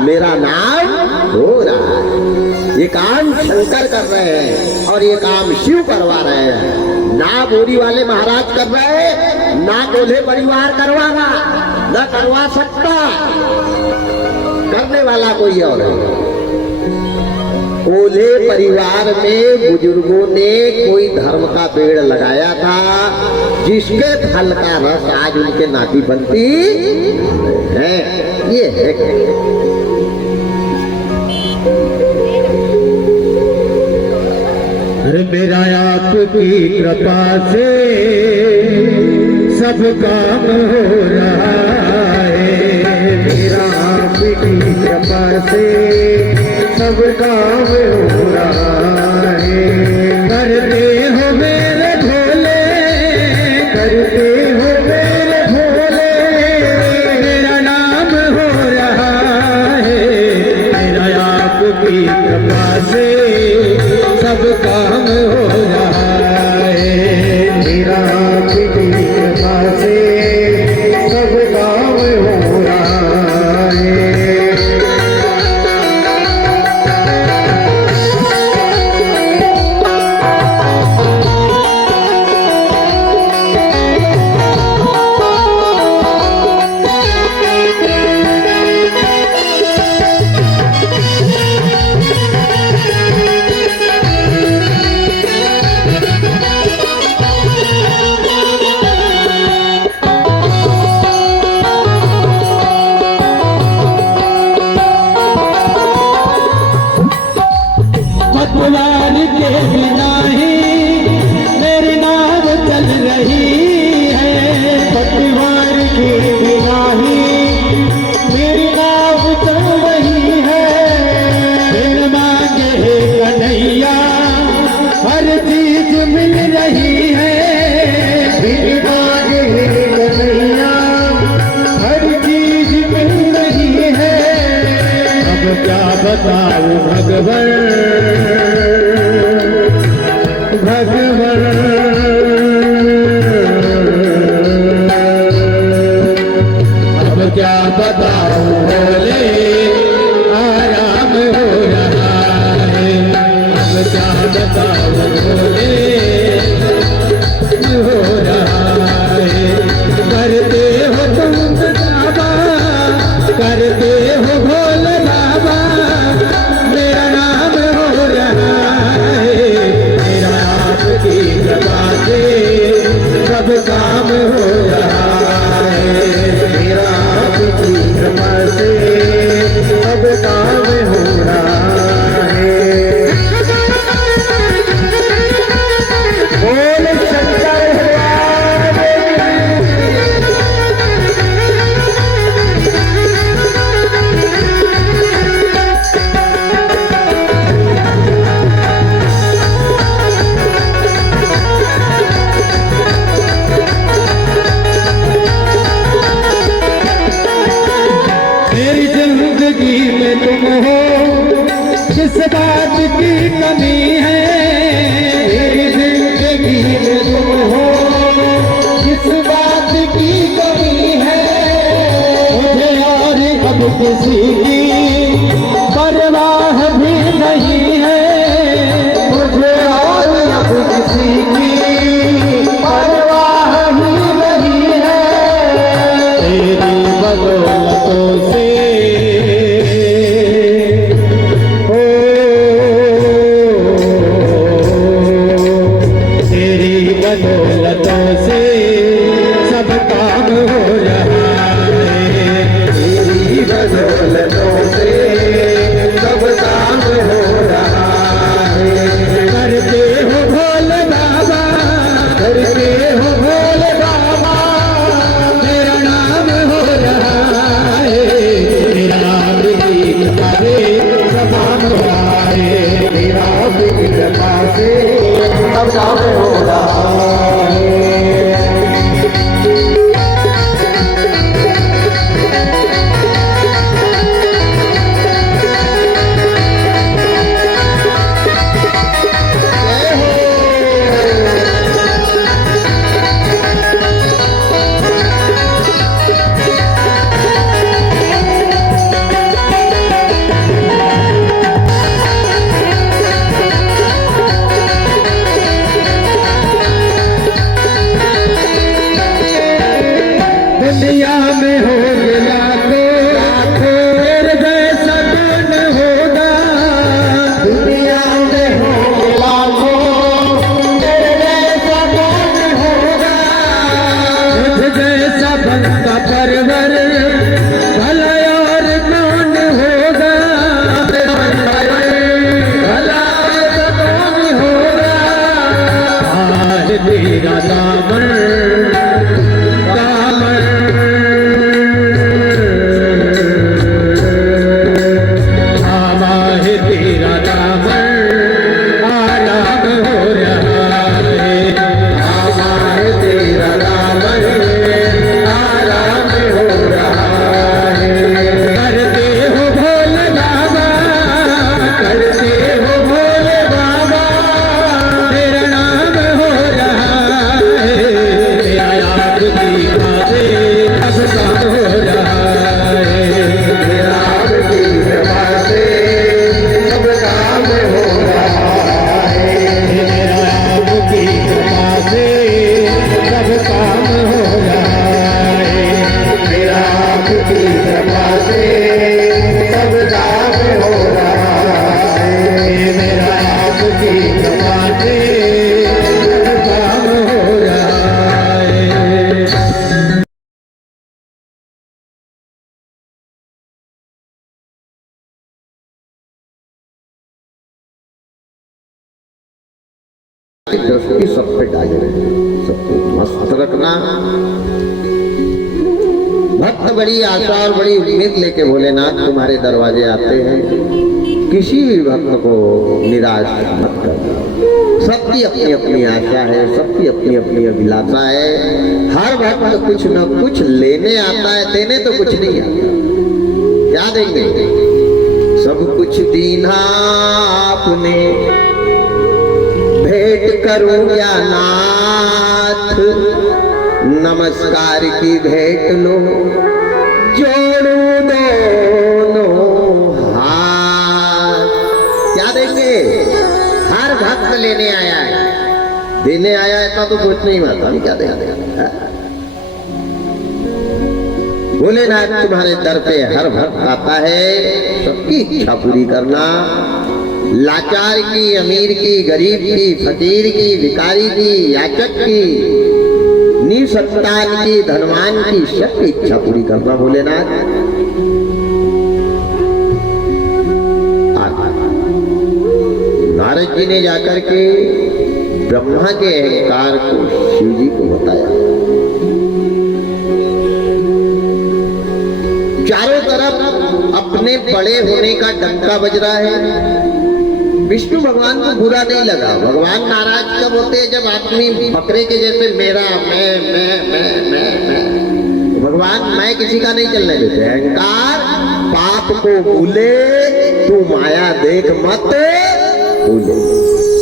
मेरा नाम हो रहा है। ये काम शंकर कर रहे हैं और ये काम शिव करवा रहे हैं। ना बोरी वाले महाराज कर रहे हैं, ना गोले परिवार करवाना, न करवा सकता, करने वाला कोई और है। ओले परिवार में बुजुर्गों ने कोई धर्म का पेड़ लगाया था, जिसके फल का रस आज उनके नाती बनती है। ये है मेरा आपकी कृपा से सब काम हो रहा है। मेरा आपकी कृपा से सब काम हो रहा है। करते हो मेरे भोले, करते हो मेरे भोले, मेरा नाम हो रहा है। मेरा आपकी कृपा से सब काम हो रहा है। मेरा आपकी कृपा से सब काम हो रहा है। भगवान के बिना ही मेरी नाव चल रही है। भगवान के बिना ही मेरी नाव चल रही है। बिन मांगे कन्हैया हर चीज मिल रही है। बिन मांगे कन्हैया हर चीज मिल रही है। अब क्या बताऊं भगवान, भगवान अब क्या बताऊं भोले, आराम हो रहा है। अब क्या बताऊं भोले, हो रहा है। करते हो तुम बाबा, करते हो भोले बाबा, मेरा नाम हो रहा है। मेरा आपकी कृपा से सब काम हो रहा है। मेरा आपकी कृपा से सब काम हो रहा है। बोल शंकर भगवान मेरी जिंदगी में तुम हो, किस बात की कमी है। मेरी जिंदगी में तुम हो, किस बात की कमी है। मुझे और अब किसी की परवाह भी नहीं है। मुझे और अब किसी की परवाह ही नहीं है। तेरी बदौलतों से हो, तेरी बदौलतों से सब काम हो रहा है। तेरी बदौलतों से सब काम हो रहा है। करते हो भोले बाबा, करते हो भोले बाबा, मेरा नाम हो रहा है। मेरा आपकी कृपा से सब काम हो रहा है। मेरा आपकी कृपा से सब काम हो रहा है। की दृष्टि सब पे डाले रहे, सबको मस्त रखना। भक्त बड़ी आशा और बड़ी उम्मीद लेके भोलेनाथ तुम्हारे दरवाजे आते हैं। किसी भी भक्त को निराश मत करना। सबकी अपनी अपनी आशा है, सबकी अपनी अपनी अभिलाषा है। हर भक्त कुछ न कुछ लेने आता है, देने तो कुछ नहीं आता। क्या देंगे? सब कुछ दीना आपने, भेंट करूं क्या नाथ, नमस्कार की भेंट लो, जोड़ू दोनों हाथ। क्या देंगे? हर भक्त लेने आया है, देने आया है, इतना तो सोच नहीं माता क्या देगा। भोलेनाथ तुम्हारे दर पे हर भक्त आता है, सबकी इच्छा पूरी करना। लाचार की, अमीर की, गरीब की, फकीर की, भिखारी की, याचक की, निसंतान की, धनवान की, सबकी इच्छा पूरी करना भोलेनाथ। नारद जी ने जाकर के ब्रह्मा के अहंकार को शिव जी को बताया। चारों तरफ अपने बड़े होने का डंका बज रहा है। विष्णु भगवान को बुरा नहीं लगा। भगवान नाराज कब होते हैं? जब आदमी बकरे के जैसे मेरा मैं। भगवान मैं किसी का नहीं चलने देते। अहंकार पाप को भूले, तू माया देख मत भूले।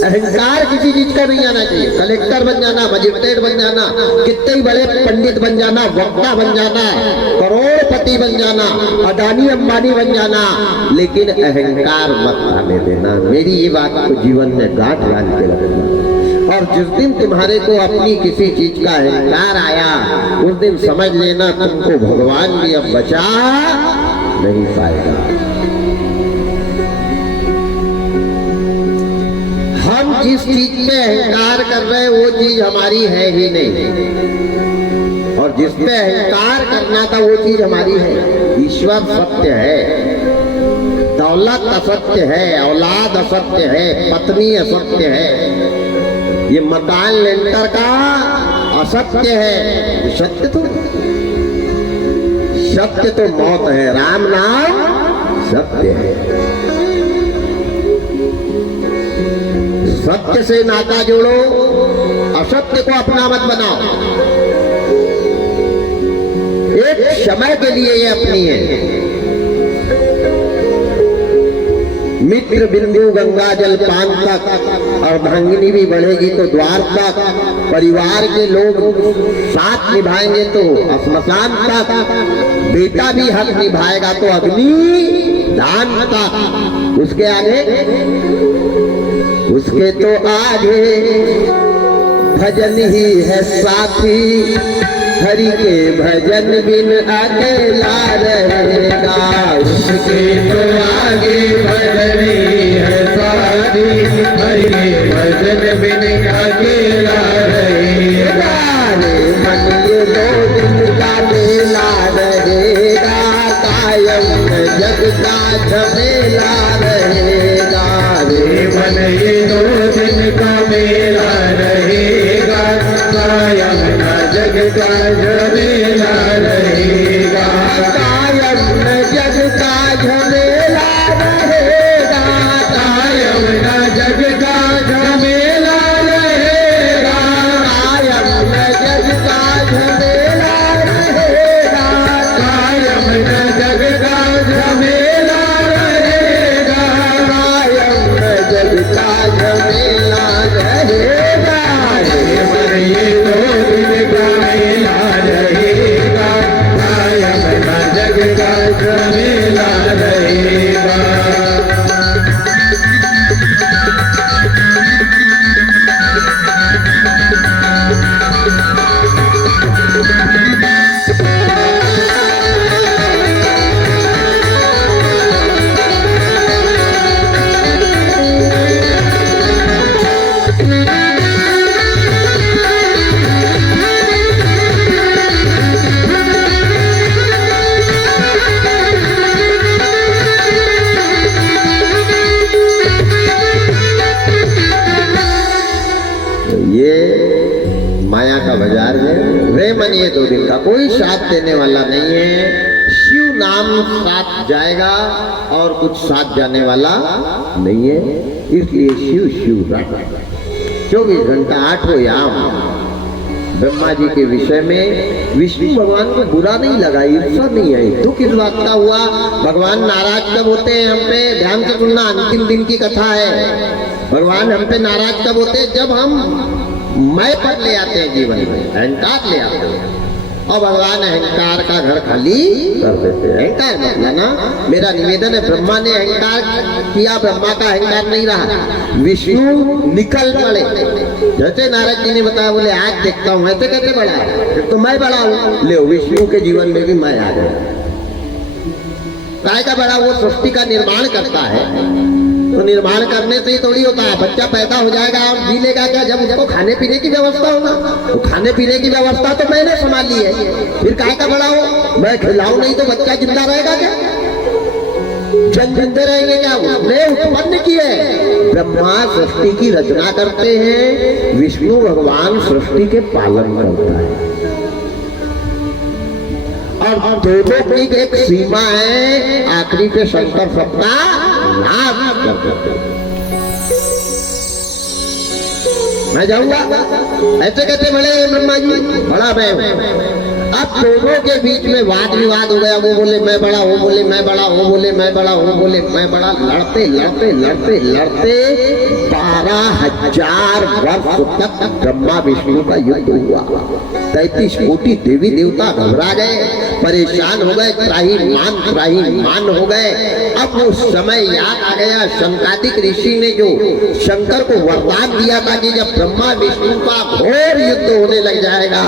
अहंकार किसी चीज का नहीं आना चाहिए। कलेक्टर बन जाना, मजिस्ट्रेट बन जाना, कितने ही बड़े पंडित बन जाना, वक्ता बन जाना, करोड़पति बन जाना, अडानी अंबानी बन जाना, लेकिन अहंकार मत आने देना। मेरी ये बात को जीवन में गांठ बांध के रखना। और जिस दिन तुम्हारे को अपनी किसी चीज का अहंकार आया, उस दिन समझ लेना तुमको भगवान भी अब बचा नहीं पाएगा। हम जिस चीज पे अहंकार कर रहे हैं वो चीज हमारी है ही नहीं, और जिस पे अहंकार करना था वो चीज हमारी है। ईश्वर सत्य है, दौलत असत्य है, औलाद असत्य है, पत्नी असत्य है, ये मकान लेंटर का असत्य है। सत्य तो मौत है, राम नाम सत्य है। सत्य से नाता जोड़ो, असत्य को अपना मत बनाओ। एक समय के लिए ये अपनी है। मित्र बिंदु गंगा जल पान तक, और भांगिनी भी बढ़ेगी तो द्वार तक, परिवार के लोग साथ निभाएंगे तो श्मशान तक, बेटा भी हक निभाएगा तो अग्नि दान तक। उसके तो आगे भजन ही है साथी, हरि के भजन बिन अकेला रहेगा। उसके तो आगे भजन ही है साथी, हरि के भजन बिन अकेला रहेगा। मन ये 2 दिन का मेला रहेगा, कायम जग का झमेला रहेगा। मन ये 2 दिन का मेला रहेगा, कायम जग का झमेला रहेगा। कायम जग का झमेला रहेगा, कायम जग का झमेला रहेगा। ये माया का बाजार है। वे मन ये 2 दिन का, कोई साथ देने वाला नहीं है। शिव नाम साथ जाएगा और कुछ साथ जाने वाला नहीं है। इसलिए शिव शिव 24 घंटा 8 याम। ब्रह्मा जी के विषय में विष्णु भगवान को बुरा नहीं लगा, ईर्ष्या नहीं आई। दुख इस बात का हुआ, भगवान नाराज कब होते हैं हम पे? ध्यान से सुनना, अंतिम दिन की कथा है। भगवान हम पे नाराज कब होते हैं? जब हम मैं पर ले आते हैं, जीवन में अहंकार ले आते हैं, और भगवान अहंकार का घर खाली कर देते हैं। अहंकार मत लाना, मेरा निवेदन है। ब्रह्मा ने अहंकार किया, ब्रह्मा का अहंकार नहीं रहा। विष्णु निकल पड़े, जैसे नारद जी ने बताया, बोले आज देखता हूँ, ऐसे कैसे बड़ा, तो मैं बड़ा हूँ। ले विष्णु के जीवन में भी मैं आ गया। काय का बड़ा? वो सृष्टि का निर्माण करता है, तो निर्माण करने से ही थोड़ी होता है। बच्चा पैदा हो जाएगा और जी लेगा क्या? जब उसको खाने पीने की व्यवस्था होगा, तो खाने पीने की व्यवस्था तो मैंने संभाली है, फिर काय का बड़ा हो? मैं खिलाऊं नहीं तो बच्चा जिंदा रहेगा क्या? जन जिंदे रहेंगे क्या? उसने उत्पन्न किए। ब्रह्मा सृष्टि की रचना करते हैं, विष्णु भगवान सृष्टि के पालन करता है। और दोनों की एक सीमा है, आखिरी पे शंकर सबका नाश कर देते। मैं जाऊंगा, ऐसे कहते बड़े ब्रह्मा जी, बड़ा मैं हूं। अब दोनों के बीच में वाद विवाद हो गया। वो बोले मैं बड़ा, वो बोले मैं बड़ा, वो बोले मैं बड़ा, वो बोले मैं बड़ा। लड़ते लड़ते लड़ते लड़ते 12,000 वर्ष तक ब्रह्मा विष्णु का युद्ध हुआ। 33 कोटि देवी देवता घबरा गए, परेशान हो गए, त्राहीमान हो गए। अब वो समय याद आ गया, शंकादिक ऋषि ने जो शंकर को वरदान दिया था कि जब ब्रह्मा विष्णु का घोर युद्ध होने लग जाएगा,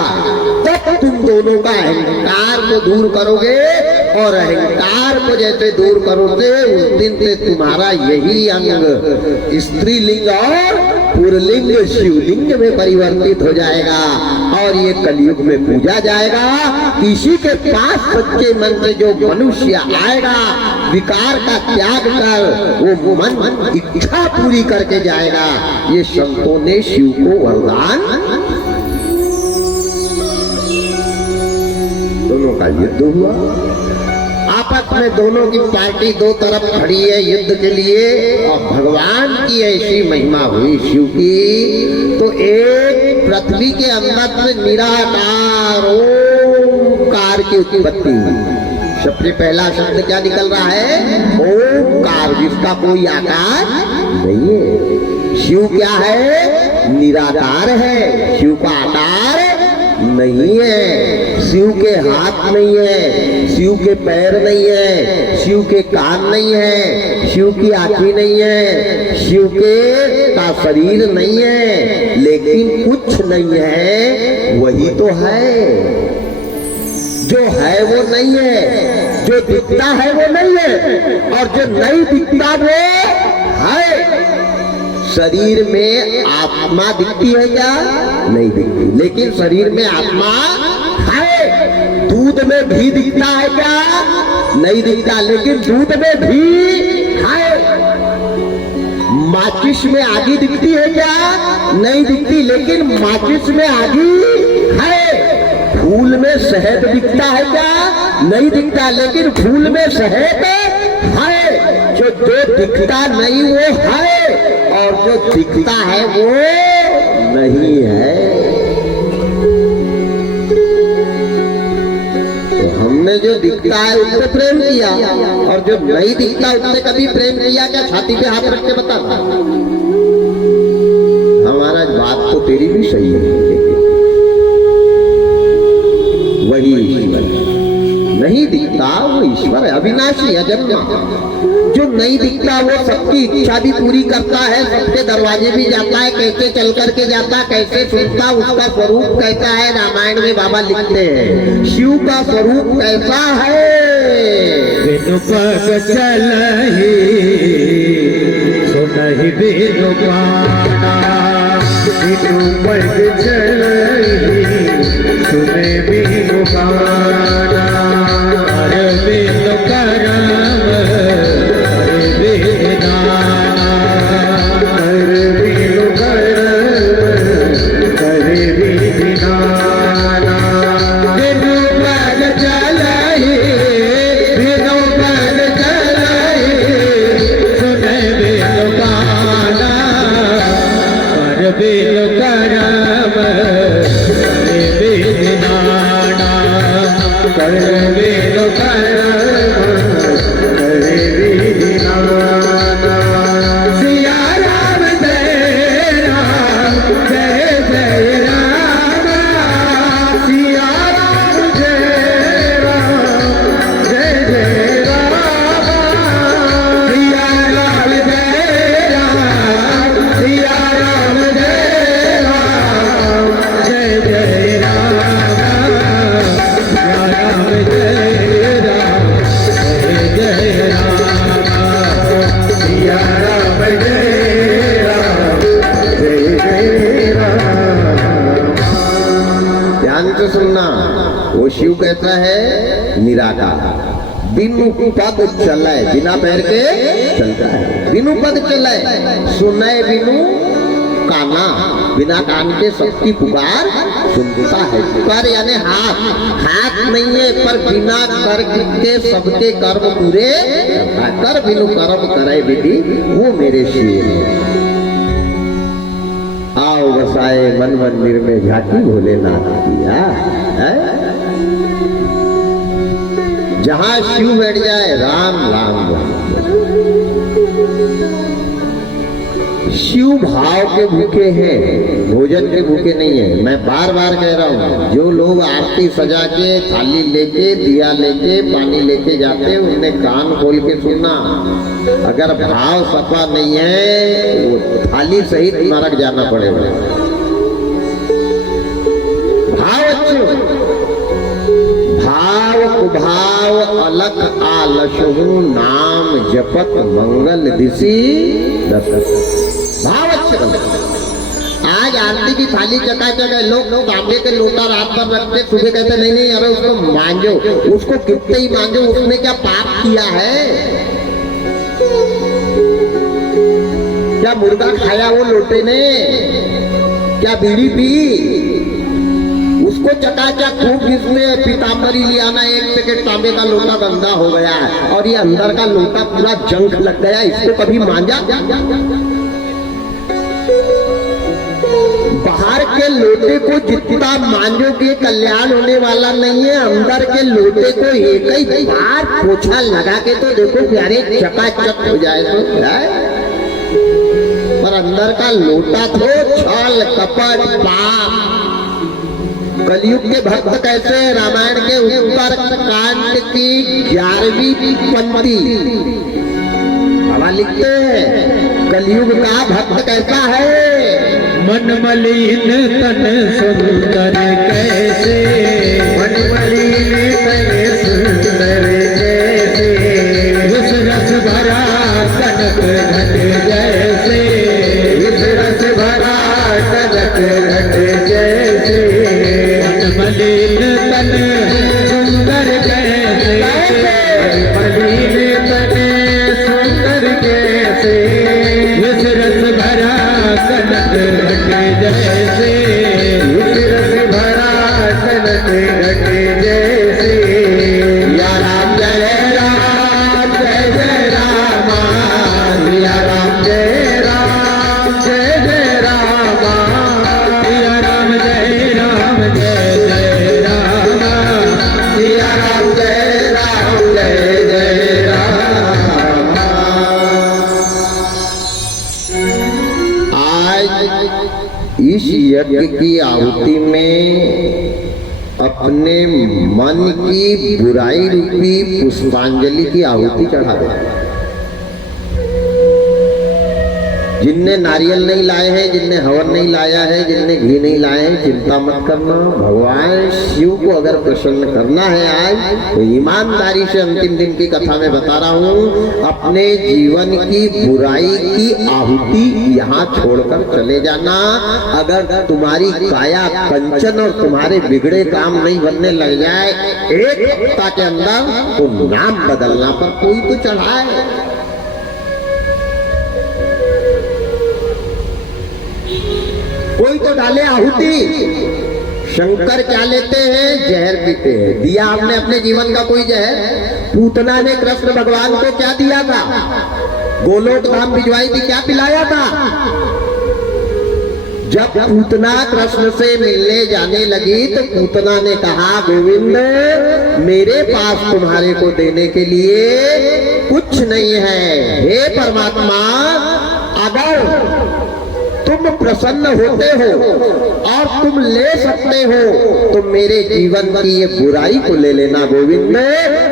तब तुम दोनों का अहंकार को दूर करोगे, और अहंकार को जैसे दूर करोगे, उस दिन से तुम्हारा यही अंग स्त्रीलिंग और पुरलिंग शिवलिंग में परिवर्तित हो जाएगा, और ये कलयुग में पूजा जाएगा। किसी के पास सच्चे मन से जो मनुष्य आएगा, विकार का त्याग कर वो मन इच्छा पूरी करके जाएगा। ये संतों ने शिव को वरदान। दोनों का युद्ध हुआ, आपस में दोनों की पार्टी दो तरफ खड़ी है युद्ध के लिए, और भगवान की ऐसी महिमा हुई शिव की। तो एक पृथ्वी के अंदर से निराकार ओंकार की उत्पत्ति हुई। सबसे पहला शब्द क्या निकल रहा है? ओंकार, जिसका कोई आकार नहीं है। शिव क्या है? निराकार है। शिव का आकार नहीं है। शिव के हाथ नहीं है, शिव के पैर नहीं है, शिव के कान नहीं है, शिव की आंखें नहीं है, शिव के का शरीर नहीं है, लेकिन कुछ नहीं है, वही तो है। जो है वो नहीं है, जो दिखता है वो नहीं है, और जो नहीं दिखता वो है। शरीर में आत्मा दिखती है क्या? नहीं दिखती, लेकिन शरीर में आत्मा है। दूध में घी दिखता है क्या? नहीं दिखता, लेकिन दूध में घी है। माचिस में आगी दिखती है क्या? नहीं दिखती, लेकिन माचिस में आगी है। फूल में शहद दिखता है क्या? नहीं दिखता, लेकिन फूल में शहद है। जो दिखता नहीं वो है, और जो दिखता है वो नहीं है। तो हमने जो दिखता है उससे प्रेम किया, और जो नहीं दिखता उससे कभी प्रेम किया क्या? छाती पे हाथ रख के बता। हमारा बात तो तेरी भी सही है, वही ईश्वर नहीं दिखता, वो ईश्वर है, अविनाशी अजन्मा। जो नहीं दिखता वो सबकी इच्छा भी पूरी करता है, सबके दरवाजे भी जाता है, कैसे चल करके जाता, कैसे सुनता, उसका स्वरूप कैसा है, रामायण में बाबा लिखते हैं। शिव का स्वरूप कैसा है? बिनु पग चलहि सुनहि बिनु पाना, बिनु पग चलहि सुने बिनु पाना। हर बिनु करम हर बिनु नाम, हर बिनु करम विधिनाना कर वेद कर्म करे विधिनाना सिया राम जय राम जय जय राम सिया राम जय राम जय जय राम सिया राम जय राम सिया राम जय राम जय जय राम सिया राम जय राम जय जय राम सिया राम जय राम जय जय राम। ध्यान से सुनना, वो शिव कहता है निराकार, बिनु पद चले, बिना पैर के चलता है, बिनु पद चले, सुनाए बिनु काना, बिना कान के सबकी पुकार सुनता है। पुकार यानी हाथ, हाथ नहीं है पर बिना कर के सबके कर्म पूरे कर, बिनु कर्म करे विधि, वो मेरे शिव है। आओ बसाए मन मंदिर में झांकी भोलेनाथ किया है। जहां शिव बैठ जाए राम राम राम। शिव भाव के भूखे हैं, भोजन के भूखे नहीं है। मैं बार बार कह रहा हूँ, जो लोग आरती सजा के थाली लेके दिया लेके पानी लेके जाते, उन्हें कान खोल के सुनना। अगर भाव सफा नहीं है वो थाली सहित नरक जाना पड़ेगा। भाव अच्छे, भाव कुभाव अलख आलसहु नाम जपत मंगल दिशी दशरथ। भाव अच्छे बने। आज आरती की थाली चकाचक है, लोग तांबे के लोटा रात भर रखते, सुबह कहते नहीं नहीं अरे उसको मांझो, उसको कितने ही मांझो, उसने क्या पाप किया है? क्या मुर्गा खाया वो लोटे ने? क्या बीड़ी पी? उसको चकाचक खूब घिसने, पीतांबरी ले आना, एक पैकेट तांबे का लोटा गंदा हो गया है और ये अंदर का लोटा पूरा जंग लग गया, इसको कभी मांझा? बाहर के लोटे को जितना मांझोगे कल्याण होने वाला नहीं है। अंदर के लोटे को एक ही बार पोछा लगा के तो देखो प्यारे चकाचक हो जाए तो है। पर अंदर का लोटा तो छल कपट पाप। कलयुग के भक्त कैसे, रामायण के उत्तर कांड की 11वीं पंक्ति बाबा लिखते हैं, कलयुग का भक्त कैसा है? मन मलिन तन सुंदर कैसे, मन मलिन तन सुंदर कैसे, उस रस भरा कनक घट जैसे, उस रस भरा कनक घट जैसे, मन मलिन तन सुंदर कैसे, मलिन तन सुंदर कैसे, उस रस भरा कनक जैसे, उस रस भरा कनक घट जैसे। या राम जय राम जय जय राम, या राम जय राम जय जय राम, या राम जय राम जय जय राम, या राम जय राम जय जय राम। आज इस यज्ञ की आहुति में अपने मन की बुराई रूपी पुष्पांजलि की आहुति चढ़ा दे। जिनने नारियल नहीं लाए हैं, जिनने हवन नहीं लाया है, जिनने घी नहीं लाए हैं, चिंता मत करना। भगवान शिव को अगर प्रसन्न करना है आज, तो ईमानदारी से अंतिम दिन की कथा में बता रहा हूँ, अपने जीवन की बुराई की आहुति यहाँ छोड़कर चले जाना। अगर तुम्हारी काया कंचन और तुम्हारे बिगड़े काम नहीं बनने लग जाए एक हफ्ता के अंदर, तो नाम बदलना पर कोई तो चढ़ाए। कोई तो डाले आहुति। शंकर क्या लेते हैं? जहर पीते हैं। दिया आपने अपने जीवन का कोई जहर? पूतना ने कृष्ण भगवान को क्या दिया था? गोलोक धाम भिजवाई थी, क्या पिलाया था? जब पूतना कृष्ण से मिलने जाने लगी तो पूतना ने कहा, गोविंद मेरे पास तुम्हारे को देने के लिए कुछ नहीं है। हे परमात्मा, अगर तुम प्रसन्न होते हो और तुम ले सकते हो तो मेरे जीवन की ये बुराई को ले लेना गोविंद।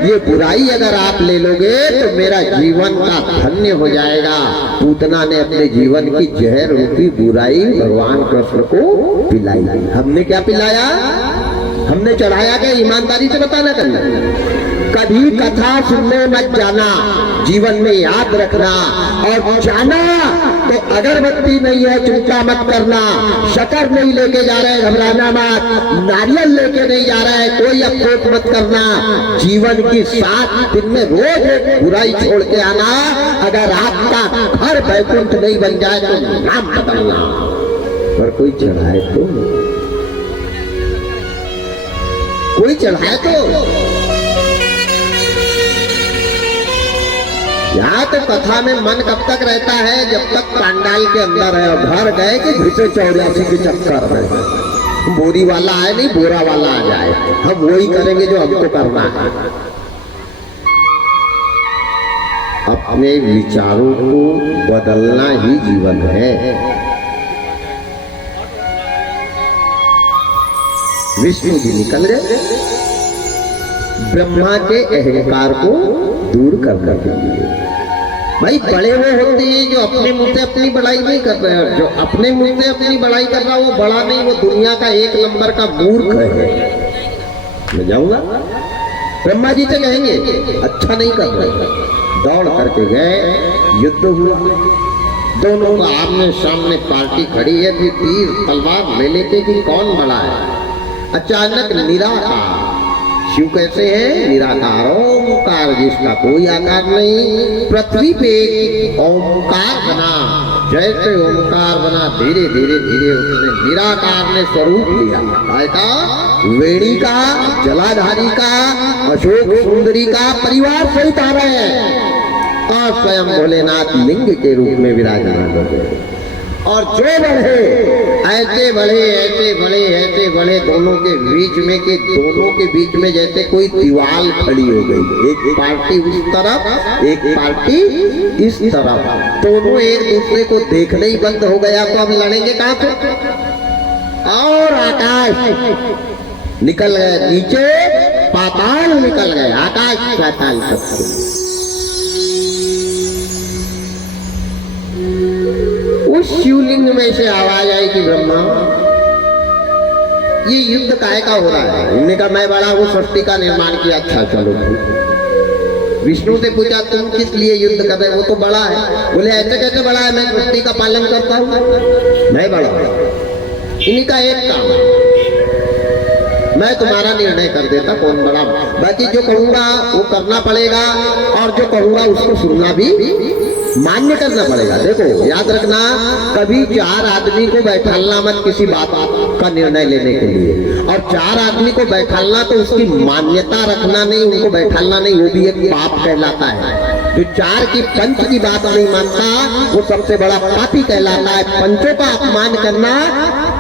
ये बुराई अगर आप ले लोगे तो मेरा जीवन का धन्य हो जाएगा। पूतना ने अपने जीवन की जहर रूपी बुराई भगवान कृष्ण को पिलाई। हमने क्या पिलाया? हमने चढ़ाया क्या? ईमानदारी से बताना करना। कभी कथा सुनने मत जाना, जीवन में याद रखना। और जाना तो अगरबत्ती नहीं है चिंता मत करना, शक्कर नहीं लेके जा रहे घबराना मत, नारियल लेके नहीं जा रहा है कोई अफसोस मत करना। जीवन की 7 दिन में रोज एक बुराई छोड़ के आना। अगर आपका घर वैकुंठ नहीं बन जाए तो नाम बदलना। पर कोई चढ़ाए तो, कोई चढ़ाए तो। यहाँ तो कथा में मन कब तक रहता है? जब तक पंडाल के अंदर है। घर गए कि घुसे 84 के चक्कर में, बोरी वाला आए नहीं बोरा वाला आ जाए, हम वही करेंगे जो हमको करना है। अपने विचारों को बदलना ही जीवन है। विष्णु जी निकल गए ब्रह्मा के अहंकार को दूर करने के लिए। भाई बड़े वो होते हैं जो अपने मुंह से अपनी बड़ाई नहीं कर रहे हैं। जो अपने मुंह से अपनी बड़ाई कर रहा है वो बड़ा नहीं, वो दुनिया का 1 नंबर का मूर्ख है। मैं जाऊंगा ब्रह्मा जी से कहेंगे अच्छा नहीं कर रहे। दौड़ करके गए, युद्ध हुआ, दोनों का आमने सामने पार्टी खड़ी है। फिर तीर तलवार ले लेते कि कौन बड़ा है। अचानक निराकार, शिव कैसे है? निराकार, ओंकार जिसका कोई आकार नहीं। पृथ्वी पे ओंकार बना, जैसे ओंकार बना धीरे धीरे धीरे उसने निराकार ने स्वरूप लिया। का वेणी का, जलाधारी का, अशोक सुंदरी का परिवार सहित आ रहे हैं और स्वयं भोलेनाथ लिंग के रूप में विराजमान हो गए। और जो बढ़े ऐसे बढ़े, ऐसे बढ़े, ऐसे बढ़े, दोनों के बीच में जैसे कोई दीवार खड़ी हो गई। एक पार्टी उस तरफ, एक पार्टी इस तरफ, दोनों एक दूसरे को देखने ही बंद हो गया। तो अब लड़ेंगे कहां से? और आकाश निकल गए नीचे, पाताल निकल गए, आकाश पाताल सबको। उस शिवलिंग में से आवाज आई कि ब्रह्मा ये युद्ध काहे का हो रहा है? उन्होंने कहा मैं बड़ा हूँ, सृष्टि का निर्माण किया। अच्छा चलो। विष्णु से पूछा तुम किस लिए युद्ध कर रहे हो? वो तो बड़ा है। बोले ऐसे कैसे बड़ा है? मैं सृष्टि का पालन करता हूँ, मैं बड़ा हूँ। इन्हीं का एक काम है, मैं तुम्हारा निर्णय कर देता कौन बड़ा। बाकी जो कहूंगा वो करना पड़ेगा और जो कहूंगा उसको सुनना भी मान्य करना पड़ेगा। देखो याद रखना, कभी 4 आदमी को बैठालना मत किसी बात का निर्णय लेने के लिए। और 4 आदमी को बैठालना तो उसकी मान्यता रखना नहीं, उनको बैठालना नहीं, वो भी एक पाप कहलाता है। जो 4 की पंच की बात नहीं मानता वो सबसे बड़ा पापी कहलाता है। पंचों का अपमान करना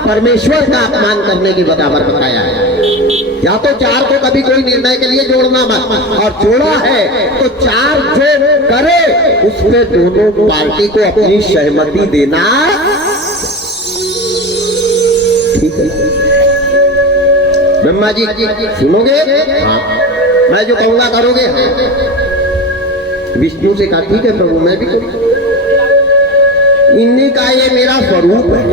परमेश्वर का अपमान करने के बराबर बताया है। या तो 4 को कभी कोई निर्णय के लिए जोड़ना मत, और जोड़ा है तो 4 जो करे उसमें दोनों पार्टी को अपनी सहमति देना ठीक है। ब्रह्मा जी सुनोगे? हाँ। मैं जो कहूंगा करोगे? हाँ। विष्णु से कहा ठीक है प्रभु मैं भी करूंगा। इन्हीं का ये मेरा स्वरूप है,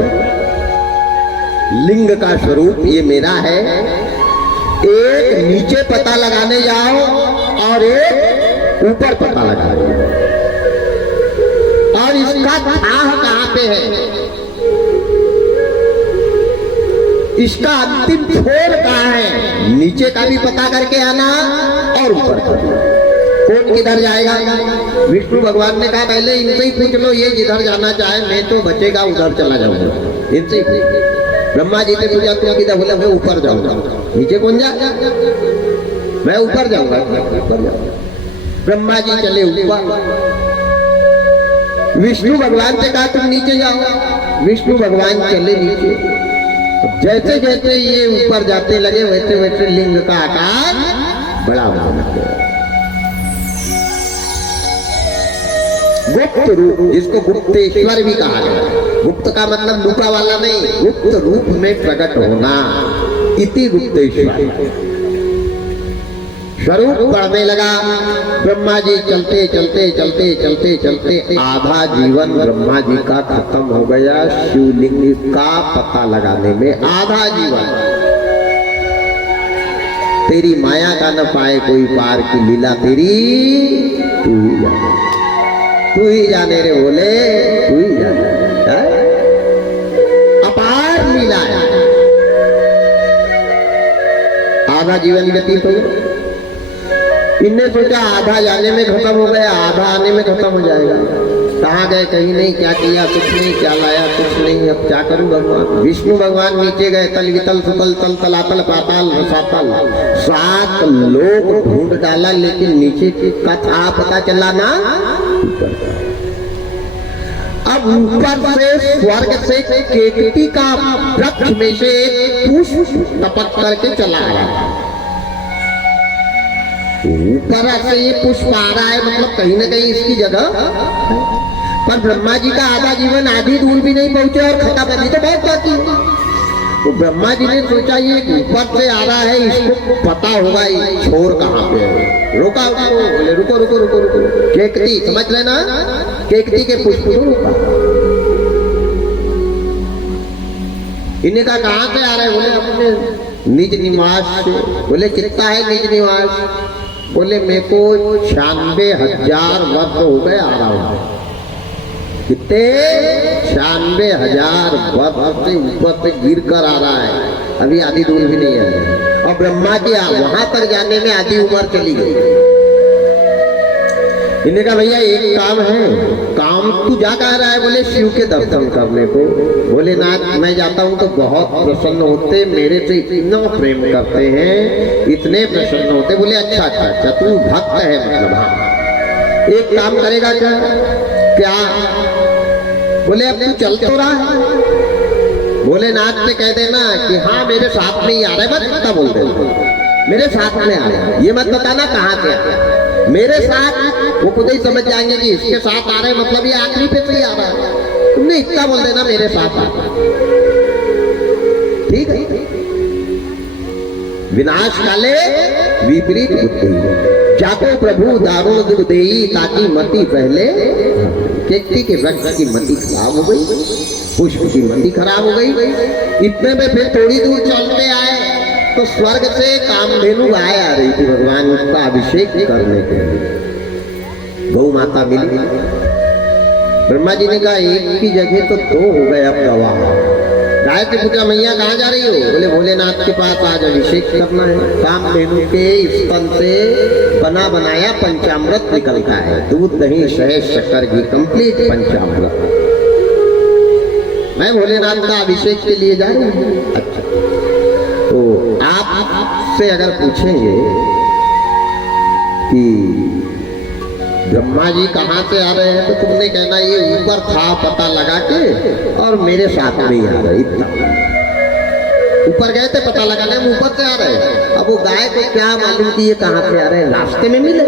लिंग का स्वरूप ये मेरा है। एक नीचे पता लगाने जाओ और एक ऊपर पता लगाओ। और इसका थाह कहां पे है? इसका अंतिम छोर कहां है? नीचे का भी पता करके आना और ऊपर का भी। कौन किधर जाएगा? विष्णु भगवान ने कहा पहले इनसे ही पूछ लो, ये जिधर जाना चाहे मैं तो बचेगा उधर चला जाऊंगा। इनसे ही पूछ। ब्रह्मा जी ने पूछा तुम किधर? बोला मैं ऊपर जाऊंगा। नीचे कौन जा? मैं ऊपर जाऊंगा। ब्रह्मा जी चले ऊपर। विष्णु भगवान से कहा तुम नीचे जाओ। विष्णु भगवान चले नीचे। जैसे जैसे ये ऊपर जाते लगे वैसे वैसे लिंग का आकार बड़ा होने लग गया। गुप्त रूप, जिसको गुप्तेश्वर भी कहा गया। गुप्त का मतलब लुका वाला नहीं, गुप्त रूप में प्रकट होना, इति गुप्तेश्वर। स्वरूप बढ़ने लगा। ब्रह्मा जी चलते चलते चलते चलते चलते आधा जीवन ब्रह्मा जी का खत्म हो गया। शिवलिंग का पता लगाने में आधा जीवन। तेरी माया का न पाए कोई पार की लीला तेरी तू ही जाने, तू ही जाने रे बोले, तू ही जाने। अपार लीला है। आधा जीवन व्यतीत हो गया। इनने सोचा आधा जाने में खत्म हो गया, आधा आने में खत्म हो जाएगा। कहाँ गए, कहीं नहीं, क्या किया कुछ नहीं, क्या लाया कुछ नहीं, अब क्या करूं भगवान। विष्णु भगवान नीचे गए। तल वितल सुतल तल तलातल पाताल रसातल 7 लोग ढूंढ डाला, लेकिन नीचे का था पता चला ना। अब ऊपर से स्वर्ग से केकटी का वृक्ष में से पुष्प टपक करके चला आया। ऊपर से ये पुष्प आ रहा है, मतलब कहीं ना कहीं इसकी जगह। पर ब्रह्मा जी का आधा जीवन आधी दूर भी नहीं पहुंचे और खता बनी तो बहुत बाकी है। तो ब्रह्मा जी ने सोचा ये ऊपर से आ रहा है, इसको पता होगा ये छोर कहाँ पे है। रोका उसको, बोले रुको रुको रुको रुको। केकती समझ लेना, केकती के पुष्प को रोका। इन्हें कहा कहाँ से आ रहा है, बोले अपने निज निवास से। बोले कितना है निज निवास, बोले मेरे को 96,000 वर्ष हो गए आ रहा हूं। कितने 96,000 वर्ष से ऊपर से गिर कर आ रहा है, अभी आधी दूर भी नहीं है। और ब्रह्मा जी वहां तक जाने में आधी उम्र चली गई। इन्हें कहा भैया एक काम है, काम तू जा कह रहा है, बोले शिव के दर्शन करने को। बोले नाथ मैं जाता हूँ तो बहुत प्रसन्न होते, मेरे से इतना प्रेम करते हैं, इतने प्रसन्न होते। बोले अच्छा अच्छा अच्छा, तू भक्त है मतलब। हाँ एक काम करेगा क्या, क्या? बोले अब तू चल तो रहा है। बोले नाथ से कह देना कि हाँ मेरे साथ में ही आ रहा है, बस इतना बोल देना मेरे साथ में आ रहा है। ये मत बताना कहाँ से आ रहा है, मेरे साथ। वो खुद ही समझ जाएंगे कि इसके साथ आ रहे मतलब ये आखिरी पे से ही आ रहा है। तुमने इतना बोल देना मेरे साथ आ रहा है, ठीक है। विनाश काले विपरीत बुद्धि, जाको प्रभु दारुण दुख देई, ताकि मति पहले। केकटी के वृक्ष की मति खराब हो गई, पुष्प की मति खराब हो गई। इतने में फिर थोड़ी दूर चलते आए तो स्वर्ग से कामधेनु गाय आ रही थी भगवान उसका अभिषेक करने के लिए। गौ माता मिली। ब्रह्मा जी ने कहा एक की जगह तो 2 हो गए, अब गवाह। गाय से पूछा मैया कहाँ जा रही हो? बोले भोलेनाथ के पास आज अभिषेक करना है। कामधेनु के स्तन से बना बनाया पंचामृत निकलता है, दूध दही शहद शक्कर घी, कंप्लीट पंचामृत। मैं भोलेनाथ का अभिषेक के लिए जा रही हूँ। अच्छा तो आपसे अगर पूछेंगे कि ब्रह्मा जी कहाँ से आ रहे हैं तो तुमने कहना ये ऊपर था पता लगा के और मेरे साथ में ही आ रहे। इतना ऊपर गए थे पता लगाने में ऊपर से आ रहे हैं। अब वो गाय को क्या मालूम कि ये कहाँ से आ रहे हैं, रास्ते में मिले।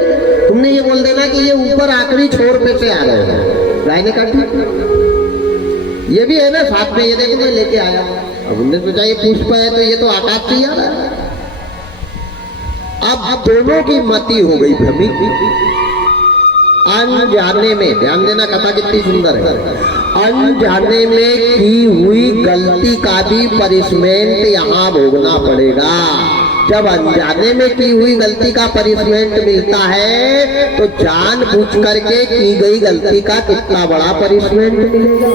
तुमने ये बोल देना कि ये ऊपर आखिरी छोर पे से आ रहे हैं। गाय ने कहा ठीक, ये भी है ना साथ में, ये देखो मैं लेके आया। अब उनने सोचा ये पुष्प है तो ये तो आकाश से ही आ रहा है। अब दोनों की मति हो गई भ्रमित। अनजाने में, ध्यान देना कथा कितनी सुंदर है, अनजाने में की हुई गलती का भी पनिशमेंट यहाँ भोगना पड़ेगा। जब अनजाने में की हुई गलती का पनिशमेंट मिलता है तो जानबूझ करके की गई गलती का कितना बड़ा पनिशमेंट मिलेगा।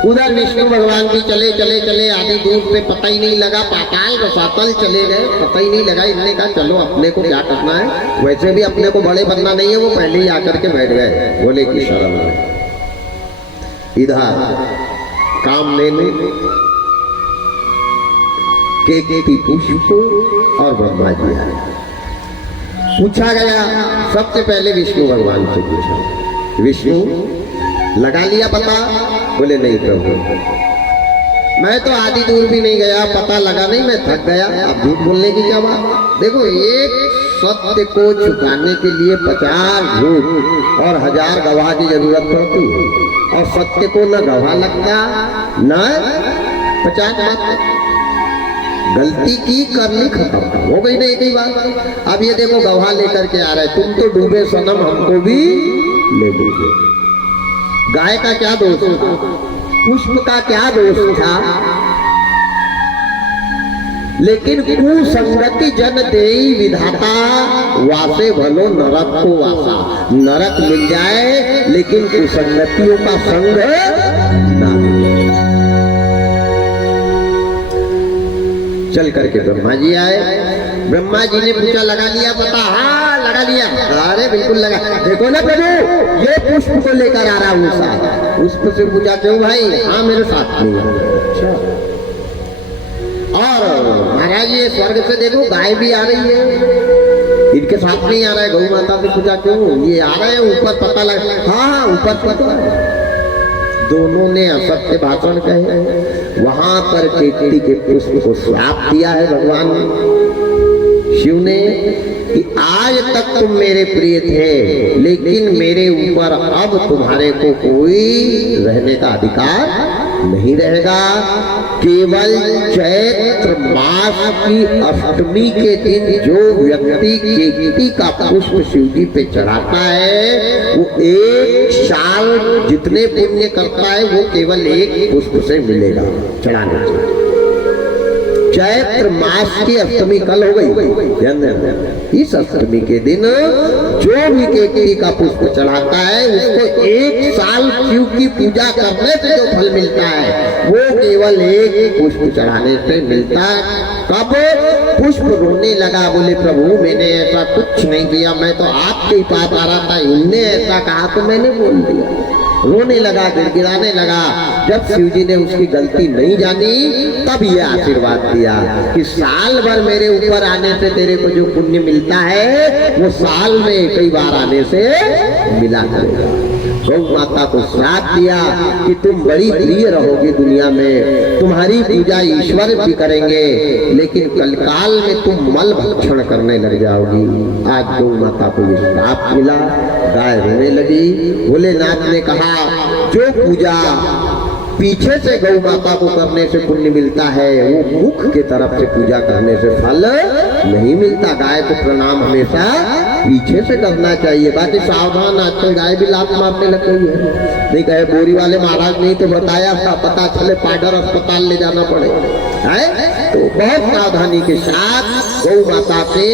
उधर विष्णु भगवान भी चले चले चले आधी दूर से पता ही नहीं लगा, पाताल रसातल चले गए, पता ही नहीं लगा। इन्होंने कहा चलो अपने को क्या करना है, वैसे भी अपने को बड़े बनना नहीं है। वो पहले ही आकर के बैठ गए, बोले की शर्म है। इधर कामधेनु केकटी पुष्प और ब्रह्मा जी आए। पूछा गया सबसे पहले विष्णु भगवान से पूछा विष्णु लगा लिया पता? बोले नहीं प्रभु, मैं तो आधी दूर भी नहीं गया, पता लगा नहीं, मैं थक गया। अब झूठ बोलने की क्या बात? देखो, एक सत्य को छुपाने के लिए 50 झूठ और 1000 गवाह की जरूरत पड़ती है, और सत्य को न गवाह लगता न 50 बात। गलती की कर ली, खत्म हो गई ना एक ही बात। अब ये देखो गवाह लेकर के आ रहे, तुम तो डूबे सनम, हमको भी ले डूबे। गाय का क्या दोष था? पुष्प का क्या दोष था? लेकिन कुसंगति जन देई विधाता, वासे भलो नरक को वासा। नरक मिल जाए लेकिन कुसंगतियों का संग ना मिले। चल करके ब्रह्मा जी आए। ब्रह्मा जी ने पूछा लगा लिया पता? हाँ लगा लिया। अरे बिल्कुल लगा। देखो ना प्रभु, ये पुष्प को लेकर आ रहा हूँ साथ। पुष्प से पूछा क्यों भाई? हाँ मेरे साथ नहीं है। और महाराज ये स्वर्ग से देखो गाय भी आ रही है, इनके साथ नहीं आ रहा है। गौ माता से पूछा क्यों? ये आ रहे हैं ऊपर, पता लगा। हाँ ऊपर पता। दोनों ने असत्य भाषण कहे। वहां पर चेटी के पुष्प को श्राप दिया है भगवान शिव ने कि आज तक तुम मेरे प्रिय थे, लेकिन मेरे ऊपर अब तुम्हारे को कोई रहने का अधिकार नहीं रहेगा। केवल चैत्र मास की अष्टमी के दिन जो व्यक्ति केतकी का पुष्प शिव जी पे चढ़ाता है, वो 1 साल जितने पुण्य करता है वो केवल एक पुष्प से मिलेगा चढ़ाने से। चैत्र मास की अष्टमी कल हो गई। इस अष्टमी के दिन जो भी केतकी का पुष्प चढ़ाता है उसको 1 साल शिव की पूजा करने से जो फल मिलता है वो केवल एक पुष्प चढ़ाने से मिलता है। कब पुष्प रोने लगा, बोले प्रभु मैंने ऐसा कुछ नहीं किया, मैं तो आपके ही पास आ रहा था, इनने ऐसा कहा तो मैंने बोल दिया। रोने लगा, गिड़गिड़ाने लगा। जब शिव जी ने उसकी गलती नहीं जानी तब ये आशीर्वाद दिया कि साल भर मेरे ऊपर आने से तेरे को जो पुण्य मिलता है वो साल में कई बार आने से मिला करेगा। गौ माता को श्राप दिया कि तुम बड़ी प्रिय रहोगी दुनिया में, तुम्हारी पूजा ईश्वर भी करेंगे, लेकिन कलकाल में तुम मल भक्षण करने लग जाओगी। आज गौ माता को ये श्राप मिला। गाय रोने लगी। भोलेनाथ ने कहा जो पूजा पीछे से गौ माता को करने से पुण्य मिलता है वो मुख के तरफ से पूजा करने से फल नहीं मिलता। गाय को प्रणाम हमेशा पीछे से करना चाहिए। बाकी सावधान, आजकल गाय भी लात मारने लग गई है। नहीं कहे बोरी वाले महाराज नहीं तो बताया था, पता चले पाडर अस्पताल ले जाना पड़े है। तो बहुत सावधानी के साथ गौ माता के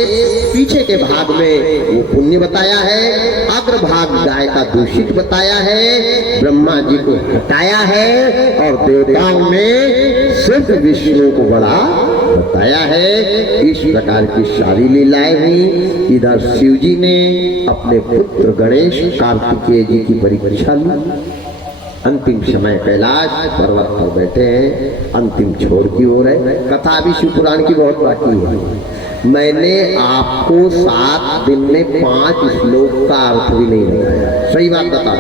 पीछे के भाग में वो पुण्य बताया है, अग्र भाग गाय का दूषित बताया है, ब्रह्मा जी को हटाया है और देवताओं में सिर्फ विष्णु को बड़ा बताया है। इस प्रकार की सारी लीलाएं हुई। इधर शिव जी ने अपने पुत्र गणेश कार्तिकेय जी की परीक्षा ली। अंतिम समय कैलाश पर्वत पर बैठे हैं, अंतिम छोर की ओर है। कथा अभी शिव पुराण की बहुत बाकी है। मैंने आपको 7 दिन में 5 श्लोक का अर्थ भी नहीं बताया। सही बात बता,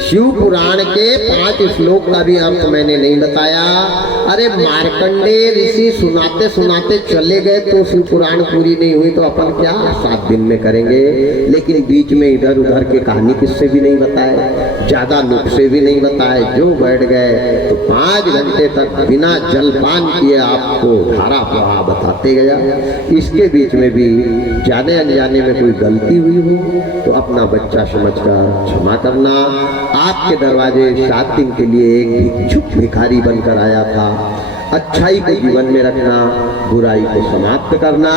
शिव पुराण के 5 श्लोक का भी अर्थ मैंने नहीं बताया। अरे मार्कंडेय ऋषि सुनाते सुनाते चले गए तो शिव पुराण पूरी नहीं हुई, तो अपन क्या 7 दिन में करेंगे। लेकिन बीच में इधर उधर के कहानी किससे भी नहीं बताए, ज्यादा नुस्खे भी नहीं बताए। जो बैठ गए तो 5 घंटे तक बिना जलपान किए आपको धारा प्रवाह बताते गया। इसके बीच में भी जाने अनजाने में कोई गलती हुई हो तो अपना बच्चा समझकर क्षमा करना। आपके दरवाजे 7 दिन के लिए एक भिक्षुक भिखारी बनकर आया था। अच्छाई को जीवन में रखना, बुराई को समाप्त करना।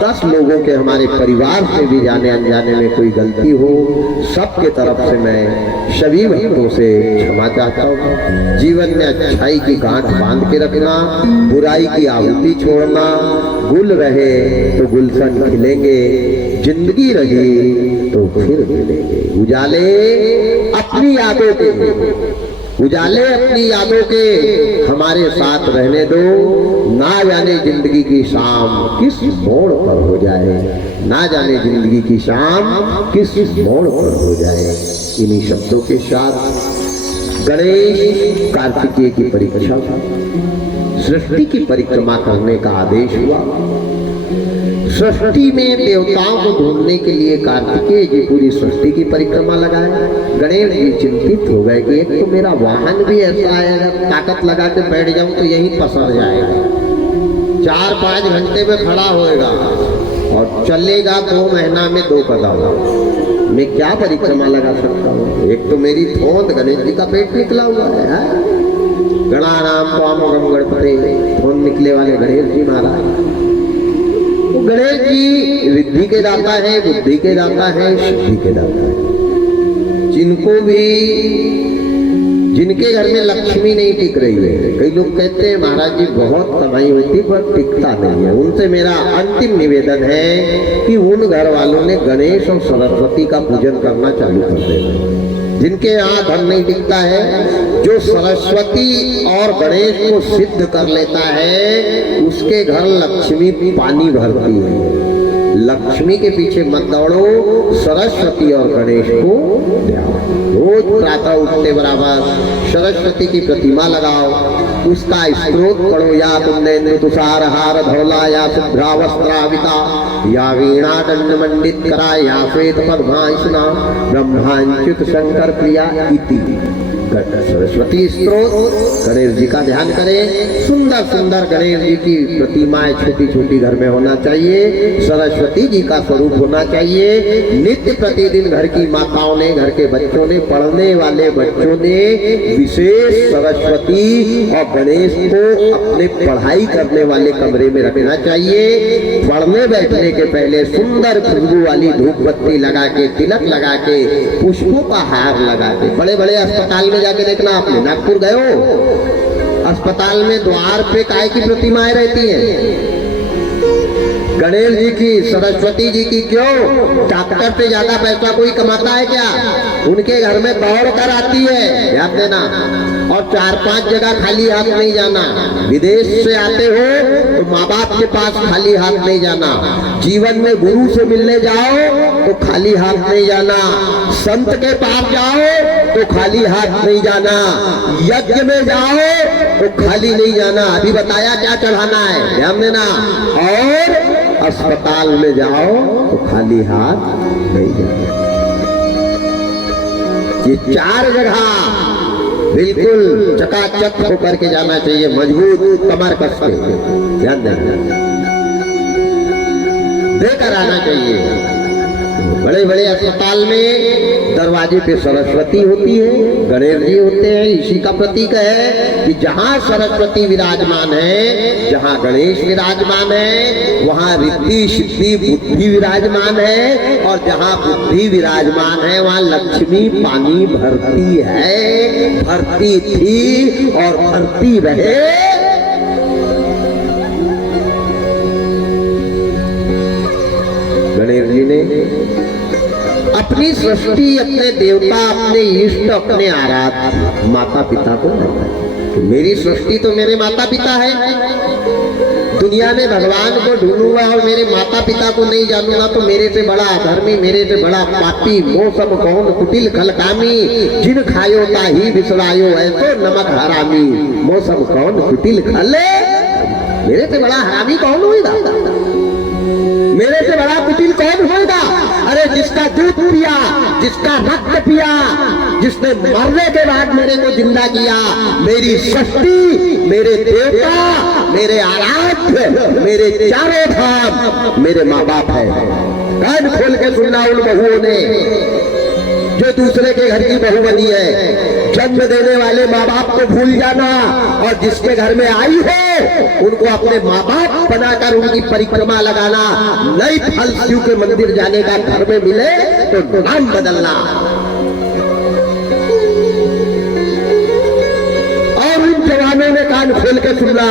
10 लोगों के हमारे परिवार से भी जाने अनजाने में कोई गलती हो, सबके तरफ से मैं सभी भक्तों से क्षमा चाहता हूँ। जीवन में अच्छाई की गांठ बांध के रखना, बुराई की आहुति छोड़ना। गुल रहे तो गुलशन खिलेंगे, जिंदगी रही तो फिर मिलेंगे। उजाले अपनी यादों के उजाले अपनी यादों के हमारे साथ रहने दो, ना जाने जिंदगी की शाम किस मोड़ पर हो जाए, ना जाने जिंदगी की शाम किस मोड़ पर हो जाए। इन्हीं शब्दों के साथ गणेश कार्तिकेय की परीक्षा, सृष्टि की परिक्रमा करने का आदेश हुआ। सृष्टि में देवताओं को ढूंढने के लिए कार्तिकेय जी पूरी सृष्टि की परिक्रमा लगाए। गणेश जी चिंतित हो गए कि एक तो मेरा वाहन भी ऐसा है, अगर ताकत लगा के बैठ जाऊं तो यहीं पसर जाएगा, 4-5 घंटे में खड़ा होएगा और चलेगा 2 महीना में 2 कदम। मैं क्या परिक्रमा लगा सकता हूँ? एक तो मेरी थोंद, गणेश जी का पेट निकला हुआ है। गणानाम त्वामोघम गणपते, थोंद निकले वाले गणेश जी महाराज। तो गणेश जी रिद्धि के दाता है, बुद्धि के दाता है, सिद्धि के दाता है। जिनके घर में लक्ष्मी नहीं टिक रही है, कई लोग कहते हैं महाराज जी बहुत कमाई होती पर टिकता नहीं है, उनसे मेरा अंतिम निवेदन है कि उन घर वालों ने गणेश और सरस्वती का पूजन करना चालू कर देना। जिनके यहाँ धन नहीं टिकता है, जो सरस्वती और गणेश को सिद्ध कर लेता है, उसके घर लक्ष्मी पानी भरती है। लक्ष्मी के पीछे मत दौड़ो, सरस्वती और गणेश को ध्यान। रोज प्रातः उठते बराबर सरस्वती की प्रतिमा लगाओ, उसका स्तोत्र पढ़ो, या तुमने तुषार हार धौला, या शुभ्रावस्त्राविता, या वीणा दंड मंडित करा, या श्वेत पद्मासना, ब्रह्मांचित शंकर प्रिया इति। सरस्वती स्तोत्र, गणेश जी का ध्यान करें। सुंदर सुंदर गणेश जी की प्रतिमाएं छोटी छोटी घर में होना चाहिए, सरस्वती जी का स्वरूप होना चाहिए। नित्य प्रतिदिन घर की माताओं ने, घर के बच्चों ने, पढ़ने वाले बच्चों ने विशेष सरस्वती और गणेश को अपने पढ़ाई करने वाले कमरे में रखना चाहिए। पढ़ने बैठने के पहले सुंदर खुशबू वाली धूप बत्ती लगा के, तिलक लगा के, पुष्पों का हार लगा के। बड़े बड़े अस्पताल में जाके देखना, आपने नागपुर गए हो, अस्पताल में द्वार पे काय की प्रतिमाएं रहती हैं? गणेश जी की, सरस्वती जी की। क्यों? डॉक्टर पे ज्यादा पैसा कोई कमाता है क्या? उनके घर में दौड़ कर आती है, याद देना। और 4-5 जगह खाली हाथ नहीं जाना। विदेश से आते हो तो माँ बाप के पास खाली हाथ नहीं जाना। जीवन में गुरु से मिलने जाओ तो खाली हाथ नहीं जाना। संत के पास जाओ तो खाली हाथ नहीं जाना। यज्ञ में जाओ तो खाली नहीं जाना। अभी बताया क्या चढ़ाना है, ध्यान देना। और अस्पताल में जाओ तो खाली हाथ नहीं जाना। ये 4 जगह बिल्कुल चकाचक होकर के जाना चाहिए, मजबूत कमर कस के, ध्यान देकर आना चाहिए। बड़े बड़े अस्पताल में दरवाजे पे सरस्वती होती है, गणेश जी होते हैं। इसी का प्रतीक है कि जहाँ सरस्वती विराजमान है, जहाँ गणेश विराजमान है, वहाँ रिद्धि सिद्धि बुद्धि विराजमान है। और जहाँ बुद्धि विराजमान है, वहाँ लक्ष्मी पानी भरती है, भरती थी और भरती रहे। गणेश जी ने अपनी सृष्टि, अपने देवता, अपने इष्ट, अपने आराध्य माता पिता को तो मेरी सृष्टि तो मेरे माता पिता है। दुनिया में भगवान को ढूंढूंगा और मेरे माता पिता को नहीं जानूंगा तो मेरे से बड़ा अधर्मी, मेरे से बड़ा पापी, मौसम कौन कुटिल खलकामी, जिन खायो ताही बिसरायो ऐसो नमक हरामी। मौसम कौन कुटिल खले, मेरे से बड़ा हरामी कौन होगा? मेरे से बड़ा कुटिल कौन होगा? अरे जिसका दूध पिया, जिसका रक्त पिया, जिसने मरने के बाद मेरे को जिंदा किया, मेरी सृष्टि, मेरे देवता, मेरे आराध्य, मेरे चारों धाम मेरे माँ बाप है। कान खोल के सुनना उन बहुओं ने जो दूसरे के घर की बहू बनी है। जन्म देने वाले माँ बाप को भूल जाना और जिसके घर में आई हो उनको अपने माँ बाप बनाकर उनकी परिक्रमा लगाना। नई फल शिव के मंदिर जाने का घर में मिले तो नाम बदलना। और उन जवानों ने कान खोल के सुनना,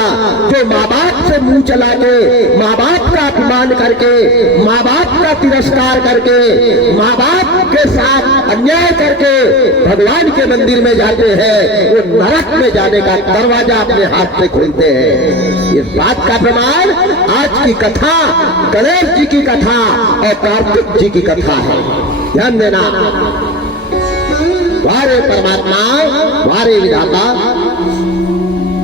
जो माँ बाप से मुंह चला के, माँ बाप का अपमान करके, माँ बाप का तिरस्कार करके, माँ बाप के साथ अन्याय करके भगवान के मंदिर में जाते हैं, वो नरक में जाने का दरवाजा अपने हाथ से खोलते हैं। इस बात का प्रमाण आज की कथा गणेश जी की कथा और कार्तिक जी की कथा है। ध्यान देना, वारे परमात्मा वारे विधाता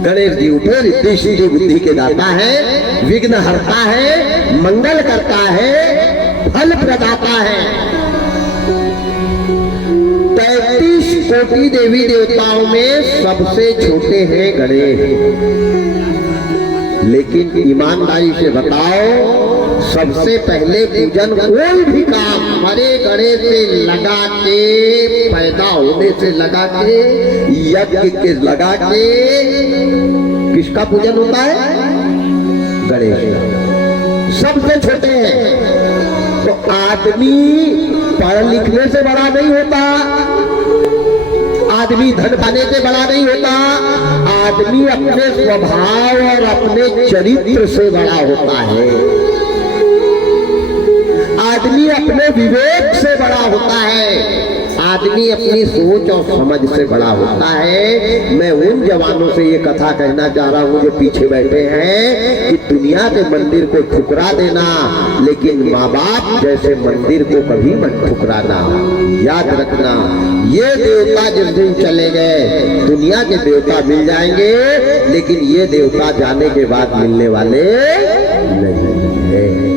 गणेश जी उठे रिद्धि सिद्धि बुद्धि के दाता है, विघ्न हरता है, मंगल करता है, फल प्रदाता है। 33 कोटि देवी देवताओं में सबसे छोटे हैं गणेश। लेकिन ईमानदारी से बताओ, सबसे पहले पूजन कोई भी काम मरे गणे से लगा के, पैदा होने से लगा के, यज्ञ के लगा के, किसका पूजन होता है? गणेश का। सबसे छोटे हैं। तो आदमी पढ़ लिखने से बड़ा नहीं होता, आदमी धन पाने से बड़ा नहीं होता, आदमी अपने स्वभाव और अपने चरित्र से बड़ा होता है, आदमी अपने विवेक से बड़ा होता है, आदमी अपनी सोच और समझ से बड़ा होता है। मैं उन जवानों से ये कथा कहना चाह रहा हूँ जो पीछे बैठे हैं कि दुनिया के मंदिर को ठुकरा देना, लेकिन माँ बाप जैसे मंदिर को कभी मत ठुकराना। याद रखना, ये देवता जिस दिन चले गए, दुनिया के देवता मिल जाएंगे, लेकिन ये देवता जाने के बाद मिलने वाले नहीं है।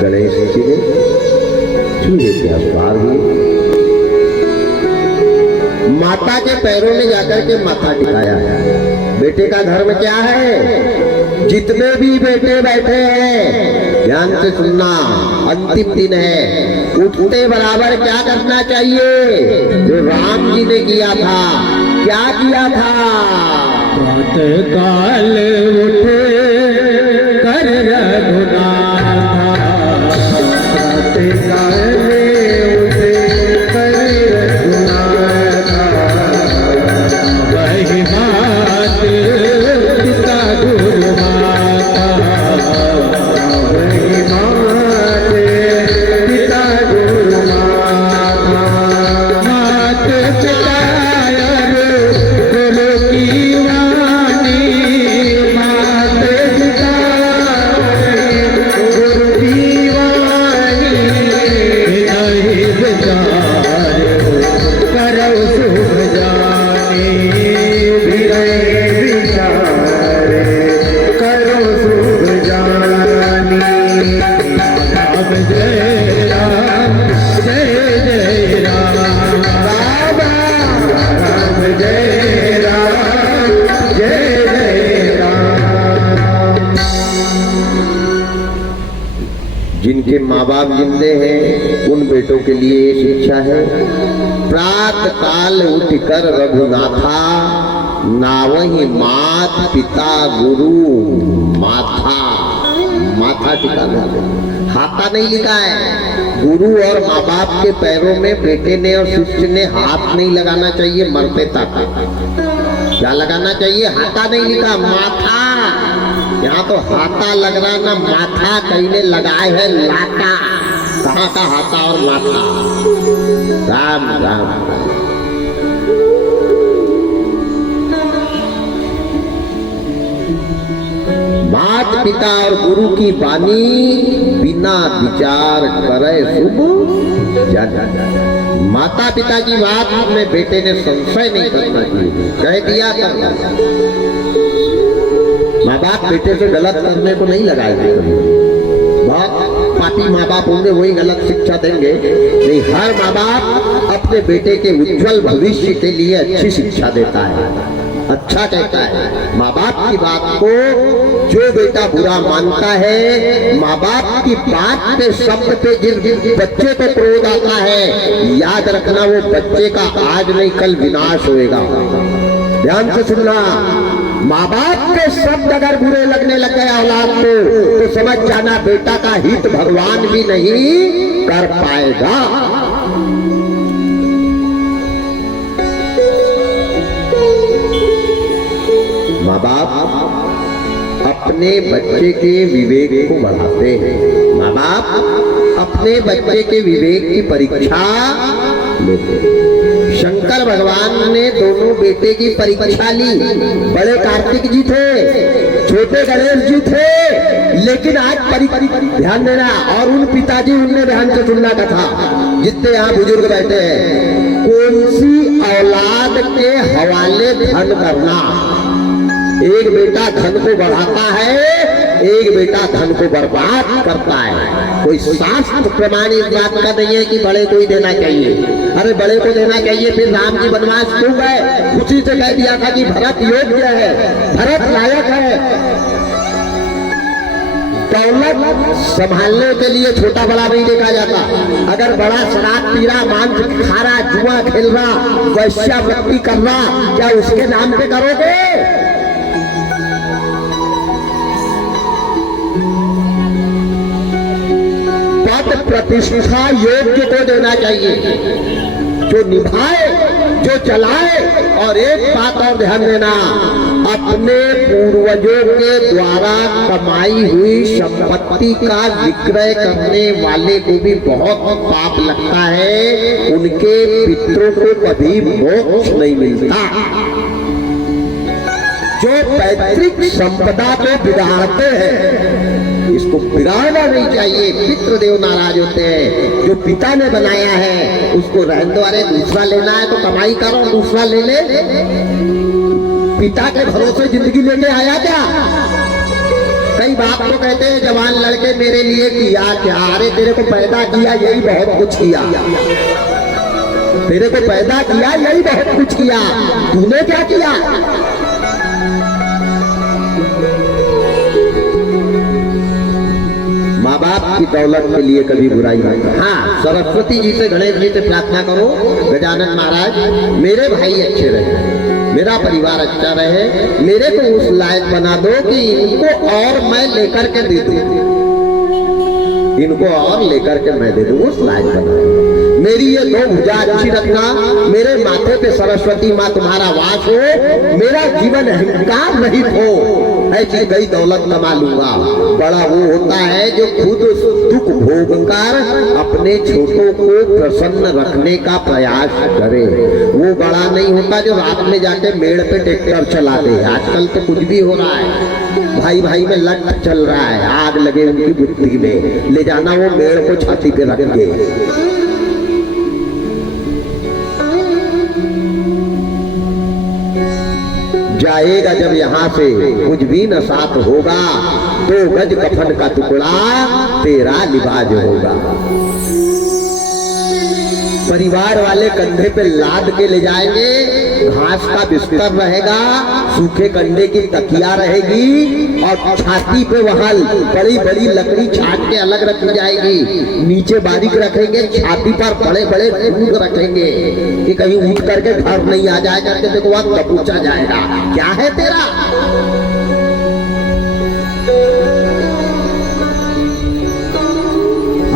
गणेश जी ने चूहे के अवतार हुए, माता के पैरों में जाकर के माथा टिकाया है। बेटे का धर्म क्या है? जितने भी बेटे बैठे हैं ध्यान से सुनना, अंतिम दिन है, उठते बराबर क्या करना चाहिए? जो राम जी ने किया था। क्या किया था? प्रातः काल उठे कर रघुनाथ, जिनके माँ बाप जिंदे हैं उन बेटों के लिए ये शिक्षा है, प्रातः काल उठकर रघुनाथा, नावहि मात पिता गुरु माथा। माथा टिकाना, हाथा नहीं लिखा है। गुरु और माँ बाप के पैरों में बेटे ने और शिष्य ने हाथ नहीं लगाना चाहिए मरते तक। क्या लगाना चाहिए? हाथा नहीं लिखा, माथा। यहाँ तो हाथा लग रहा ना माथा, कहीं ने लगाए है लाता। कहाँ का हाथा और लाता? राम राम। मात पिता और गुरु की वाणी बिना विचार करे शुभ जन। माता पिता की बात में बेटे ने संशय नहीं करना चाहिए, कह दिया करना। माँ बाप बेटे से गलत करने को नहीं लगाए थे कभी। बहुत पापी माँ बाप होंगे, वही गलत शिक्षा देंगे। नहीं, हर माँ बाप अपने बेटे के उज्जवल भविष्य के लिए अच्छी शिक्षा देता है, अच्छा कहता है। माँ बाप की बात को जो बेटा बुरा मानता है, माँ बाप की बात पे, शब्द पे जिस बच्चे को क्रोध आता है, याद रखना वो बच्चे का आज नहीं कल विनाश होएगा। ध्यान से सुनना, माँ बाप के शब्द अगर बुरे लगने लग गए औलाद को, तो समझ जाना बेटा का हित भगवान भी नहीं कर पाएगा। माँ बाप अपने बच्चे के विवेक को बढ़ाते हैं। माँ बाप अपने बच्चे के विवेक की परीक्षा लेते हैं। शंकर भगवान ने दोनों बेटे की परीक्षा ली। बड़े कार्तिक जी थे, छोटे गणेश जी थे, लेकिन आज ध्यान देना, और उन पिताजी उनने ध्यान से सुनना का था। जितने यहाँ बुजुर्ग बैठे हैं, कौन सी औलाद के हवाले धन करना। एक बेटा धन को बढ़ाता है, एक बेटा धन को बर्बाद करता है। कोई शास्त्र प्रमाण इस बात का नहीं है कि बड़े को ही देना चाहिए। अरे बड़े को देना चाहिए, फिर राम जी वनवास क्यों गए? उसी से कह दिया था कि भरत योग्य है, भरत लायक है। दौलत संभालने के लिए छोटा बड़ा नहीं देखा जाता। अगर बड़ा शराब पी रहा, मांस खा रहा, जुआ खेल रहा, वैश्यावृत्ति कर रहा, क्या उसके नाम पे करोगे? पद प्रतिष्ठा योग्य को देना चाहिए, जो निभाए, जो चलाए। और एक बात और ध्यान देना, अपने पूर्वजों के द्वारा कमाई हुई संपत्ति का विक्रय करने वाले को भी बहुत पाप लगता है। उनके पितरों को कभी मोक्ष नहीं मिलता। जो पैतृक संपदा को बिगाड़ते हैं, इसको बिगाड़ना नहीं चाहिए। पितृ देव नाराज होते हैं। जो पिता ने बनाया है उसको रहने दो। अरे दूसरा लेना है तो कमाई करो, दूसरा ले ले। पिता के भरोसे जिंदगी लेके आया क्या? कई बाप तो कहते हैं जवान लड़के मेरे लिए किया क्या? अरे तेरे को पैदा किया यही बहुत कुछ किया, तेरे को पैदा किया यही बहुत कुछ किया, तूने क्या किया? माँ बाप की दौलत के लिए कभी बुराई नहीं। हाँ, सरस्वती जी से, गणेश जी से प्रार्थना करो, गजानन महाराज मेरे भाई अच्छे रहे, मेरा परिवार अच्छा रहे, मेरे को उस लायक बना दो कि इनको और मैं लेकर के दे दूं, इनको और लेकर के मैं दे दूं, उस लायक बना दो। मेरी ये दो भुजा अच्छी रखना, मेरे माथे पे सरस्वती माँ तुम्हारा वास हो, मेरा जीवन अहंकार नहीं हो। ऐसी कई दौलत कमा लूंगा। बड़ा वो होता है जो खुद दुख भोगकर अपने छोटों को प्रसन्न रखने का प्रयास करे। वो बड़ा नहीं होता जो रात में जाके मेड़ पे ट्रैक्टर चला दे। आजकल तो कुछ भी हो रहा है, भाई भाई में लट चल रहा है, आग लगे उनकी बुद्धि में, ले जाना वो मेड़ को छाती पे रख के। जाएगा जब यहाँ से कुछ भी न साथ होगा, 2 गज कफन का टुकड़ा तेरा लिबाज होगा। परिवार वाले कंधे पे लाद के ले जाएंगे, घास का बिस्तर रहेगा, सूखे कंडे की तकिया रहेगी और छाती पे वहां बड़ी बड़ी लकड़ी छाट के अलग रखी जाएगी। नीचे बारीक रखेंगे, छाती पर बड़े बड़े फूल रखेंगे कि कहीं उठ करके घर नहीं आ जाएगा, कि देखो वहां पूछा जाएगा क्या है तेरा।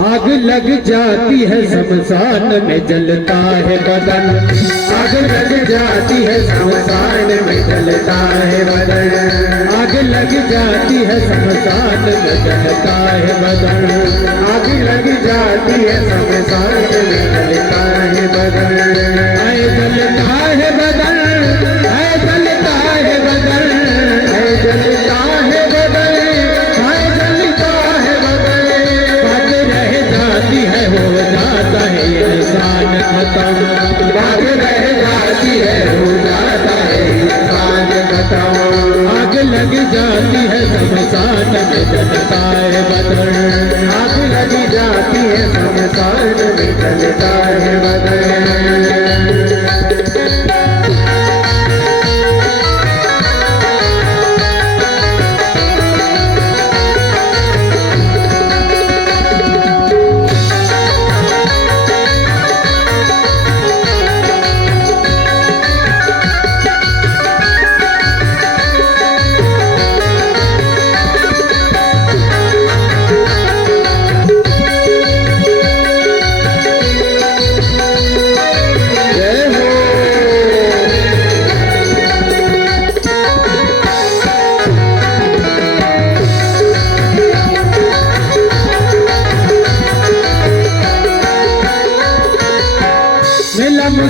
आग लग जाती है शमशान में जलता है बदन, आग लग जाती है शमशान में जलता है बदन, आग लग जाती है शमशान में जलता है बदन, आग लग जाती है शमशान में जलता है बदन। आए जलता है बदन, आए जलता है बदन, आए जलता है बदन, आए जलता है बदन। बात रह जाती है हो जाता है इंसान खत्म, बात रह जाती है हो जाता है इंसान खत्म। आग लग जाती है शमशान में जलता है बदन, आग लग जाती है शमशान में जलता है बदन।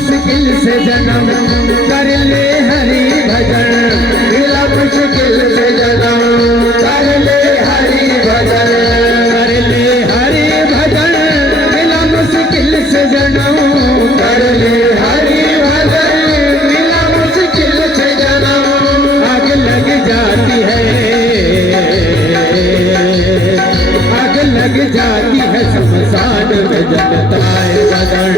मुश्किल से जन्म कर ले हरि भजन, मिला मुश्किल से जन्म कर ले हरि भजन, कर ले हरि भजन, मिला मुश्किल से जन्म कर ले हरि भजन, मिला मुश्किल से जन्म। आग लग जाती है, आग लग जाती है शमशान में जलता है बदन,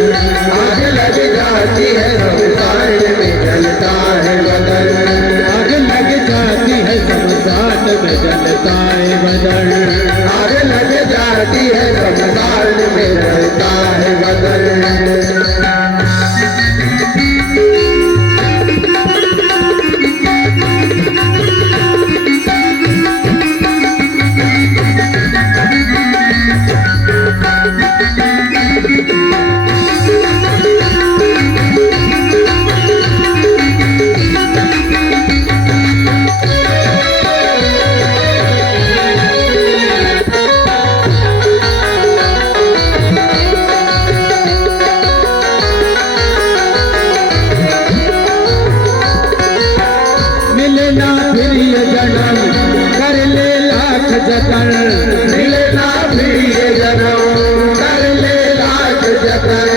आग लग जाती है शमशान में जलता है बदन, आग लग जाती है शमशान में जलता है बदन, आग लग जाती है शमशान में जलता है बदन। मिलना फिर ये जन्म कर ले लाख जतन, मिलना फिर ये जन्म कर ले लाख जतन,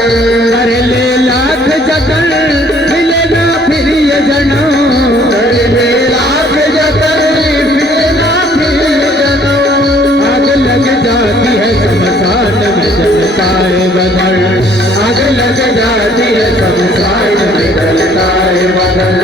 कर ले लाख जतन, मिलना फिर ये जन्म कर ले लाख जतन, मिलना फिर ये जन्म। आग लग जाती है शमशान में जलता है बदन, आग लग जाती है शमशान में जलता है बदन।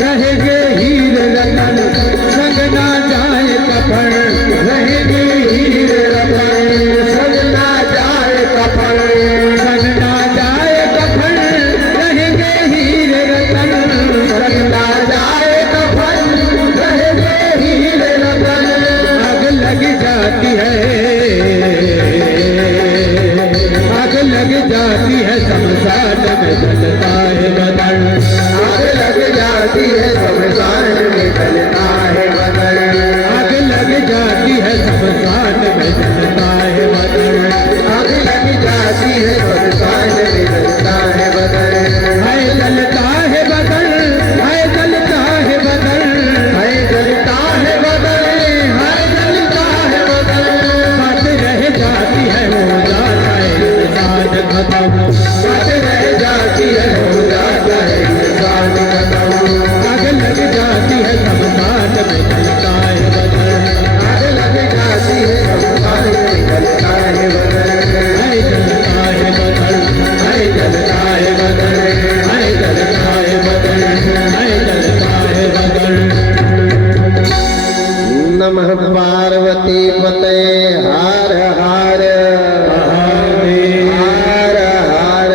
रहेंगे हीर रतन संग ना जाए कफन, रहेंगे हीर रतन संग ना जाए कफन, संग ना जाए कफन, रहेंगे हीर रतन संग ना जाए कफन, रहेंगे हीर रतन। आग लग जाती है, आग लग जाती है शमशान में जलता है बदन, आग लग जाती है शमशान में जलता है बदन, आग लग जाती है शमशान में जलता है बदन, आग लग जाती है शमशान में जलता है बदन, हाय जलता है बदन, हाय जलता है बदन, है जलता है बदन, है जलता है बदन। बात रह जाती है हो जाता है इंसान खत्म, बात रह जाती है हो जाता है इंसान खत्म, आग लग जाती है शमशान में जलता है बदन, आग लग जाती है शमशान में जलता है बदन, हाय जलता है बदन, है जलता है बदन, हाय जलता है बदन, हाय जलता है बदन। नमः पार्वती पते हर हर महादेव, हर हर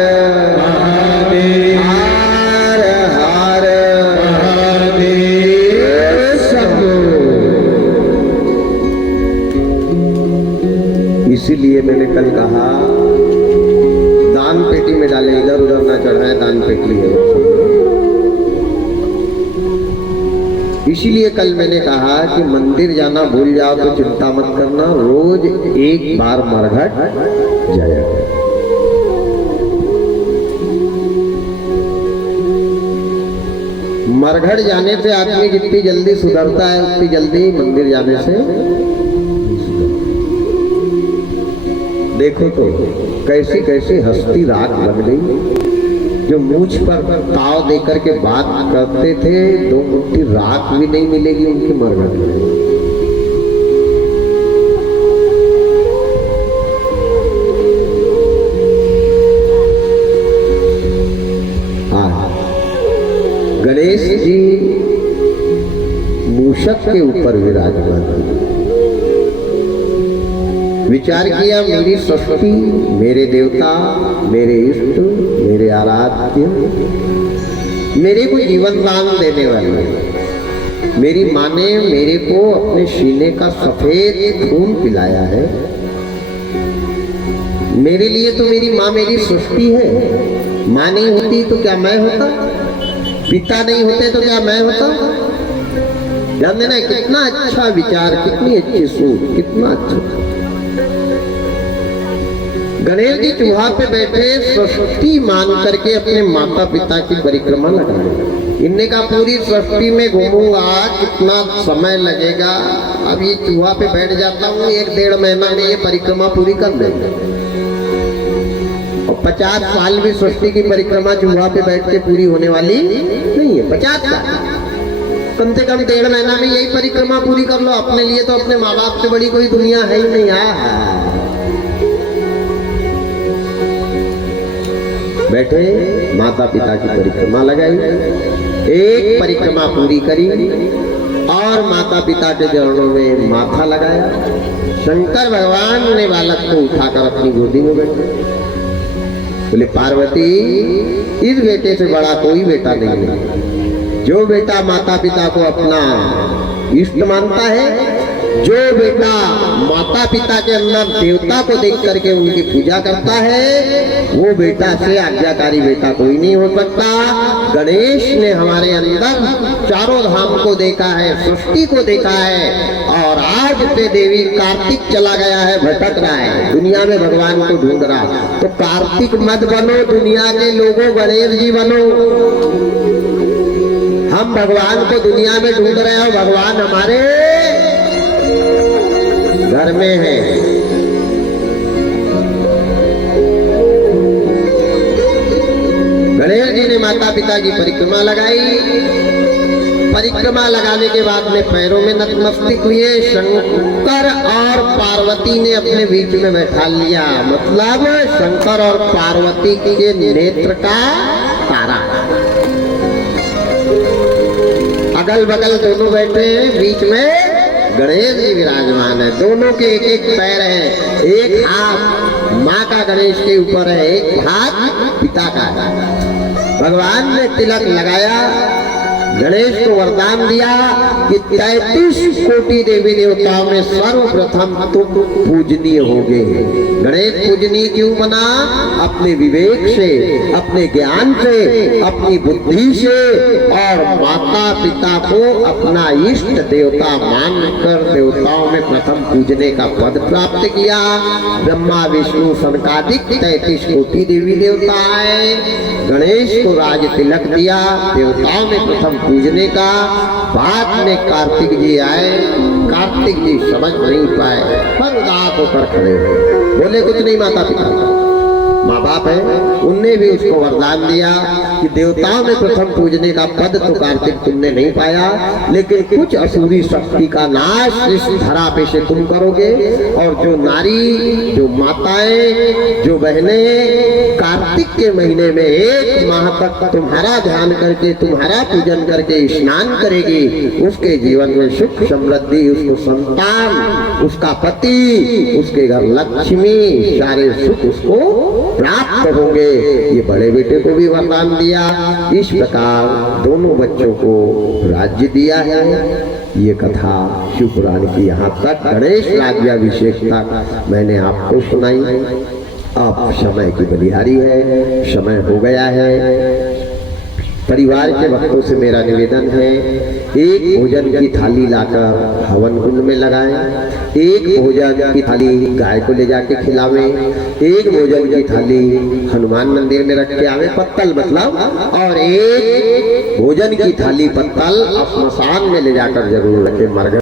महादेव, हर हर महादेव। शंभो। इसीलिए मैंने कल कहा दान पेटी में डाले, इधर उधर ना चढ़ाए, दान पेटी है। इसीलिए कल मैंने कहा कि मंदिर जाना भूल जाओ तो चिंता मत करना, रोज एक बार मरघट जाया करो। मरघट जाने से आदमी जितनी जल्दी सुधरता है उतनी जल्दी मंदिर जाने से नहीं सुधरता। देखो तो कैसी कैसी हस्ती रात लग गई, जो मूछ पर ताव देकर के बात करते थे, 2 मुट्ठी राख भी नहीं मिलेगी उनकी मरघट में। सबके ऊपर विराजमान है। विचार किया, मेरी सृष्टि, मेरे देवता, मेरे इष्ट, मेरे आराध्य, मेरे को जीवन दान देने वाले, मेरी माँ ने मेरे को अपने सीने का सफेद खून पिलाया है। मेरे लिए तो मेरी माँ मेरी सृष्टि है। माँ नहीं होती तो क्या मैं होता? पिता नहीं होते तो क्या मैं होता? जानते ना, कितना अच्छा विचार, कितनी अच्छी सोच, कितना अच्छा। गणेश जी चूहा पे बैठे सृष्टि मान करके अपने माता पिता की परिक्रमा लगाए। इनने का पूरी सृष्टि में घूमूंगा, कितना समय लगेगा। अब ये चूहा पे बैठ जाता हूँ, 1-1.5 महीना में ये परिक्रमा पूरी कर देंगे। और 50 साल भी सृष्टि की परिक्रमा चूहा पे बैठ के पूरी होने वाली नहीं है। 50 साल, कम से कम 1.5 महीना में यही परिक्रमा पूरी कर लो। अपने लिए तो अपने माँ बाप से बड़ी कोई दुनिया है ही नहीं। बैठे माता पिता की परिक्रमा लगाई, एक परिक्रमा पूरी करी और माता पिता के चरणों में माथा लगाया। शंकर भगवान ने बालक को उठाकर अपनी गोदी में बैठे। बोले, पार्वती, इस बेटे से बड़ा कोई बेटा नहीं है। जो बेटा माता पिता को अपना इष्ट मानता है, जो बेटा माता पिता के अंदर देवता को देख करके उनकी पूजा करता है, वो बेटा से आज्ञाकारी बेटा कोई नहीं हो सकता। गणेश ने हमारे अंदर चारों धाम को देखा है, सृष्टि को देखा है, और आज से देवी कार्तिक चला गया है, भटक रहा है, दुनिया में भगवान को ढूंढ रहा। तो कार्तिक मत बनो, दुनिया के लोगों, गणेश जी बनो। हम भगवान को दुनिया में ढूंढ रहे हो, भगवान हमारे घर में है। गणेश जी ने माता पिता की परिक्रमा लगाई। परिक्रमा लगाने के बाद में पैरों में नतमस्तक हुए। शंकर और पार्वती ने अपने बीच में बैठा लिया। मतलब शंकर और पार्वती के नेत्र का तारा। अगल बगल दोनों बैठे हैं, बीच में गणेश जी विराजमान है। दोनों के एक पैर है, एक हाथ माँ का गणेश के ऊपर है, एक हाथ पिता का है। भगवान ने तिलक लगाया, गणेश को वरदान दिया कि 33 कोटि देवी देवताओं में सर्वप्रथम तुम पूजनीय होगे। गणेश पूजनीय क्यों बना? अपने विवेक से, अपने ज्ञान से, अपनी बुद्धि से, और माता पिता को अपना इष्ट देवता मानकर देवताओं में प्रथम पूजने का पद प्राप्त किया। ब्रह्मा विष्णु सनकादिक 33 कोटि देवी देवता आए, गणेश को राज तिलक दिया, देवताओं में प्रथम पूजने का। बाद में कार्तिक जी आए। कार्तिक जी समझ नहीं पाए, पर उदास होकर खड़े हुए, बोले कुछ नहीं, माता पिता माँ बाप है, उनने भी उसको वरदान दिया कि देवताओं में प्रथम पूजने का पद तो कार्तिक तुमने नहीं पाया, लेकिन कुछ असुरी शक्ति का नाश इस धरा पे से तुम करोगे। और जो नारी, जो माताएं, जो बहनें कार्तिक के महीने में 1 माह तक तुम्हारा ध्यान करके, तुम्हारा पूजन करके स्नान करेगी, उसके जीवन में सुख समृद्धि, उसको संतान, उसका पति, उसके घर लक्ष्मी, सारे सुख उसको प्राप्त होंगे। ये बड़े बेटे को भी वरदान दिया। इस प्रकार दोनों बच्चों को राज्य दिया है। ये कथा शिव पुराण की यहाँ तक गणेश राज्याभिषेक तक मैंने आपको सुनाई। अब समय की बलिहारी है, समय हो गया है। परिवार के भक्तों से मेरा निवेदन है, एक भोजन की थाली लाकर हवन कुंड में लगाएं, एक भोजन की थाली गाय को ले जाके खिलावें, एक भोजन की थाली हनुमान मंदिर में रख के आवे, पत्तल मतलब, और एक भोजन की थाली पत्तल श्मशान में ले जाकर जरूर रखें। मरघट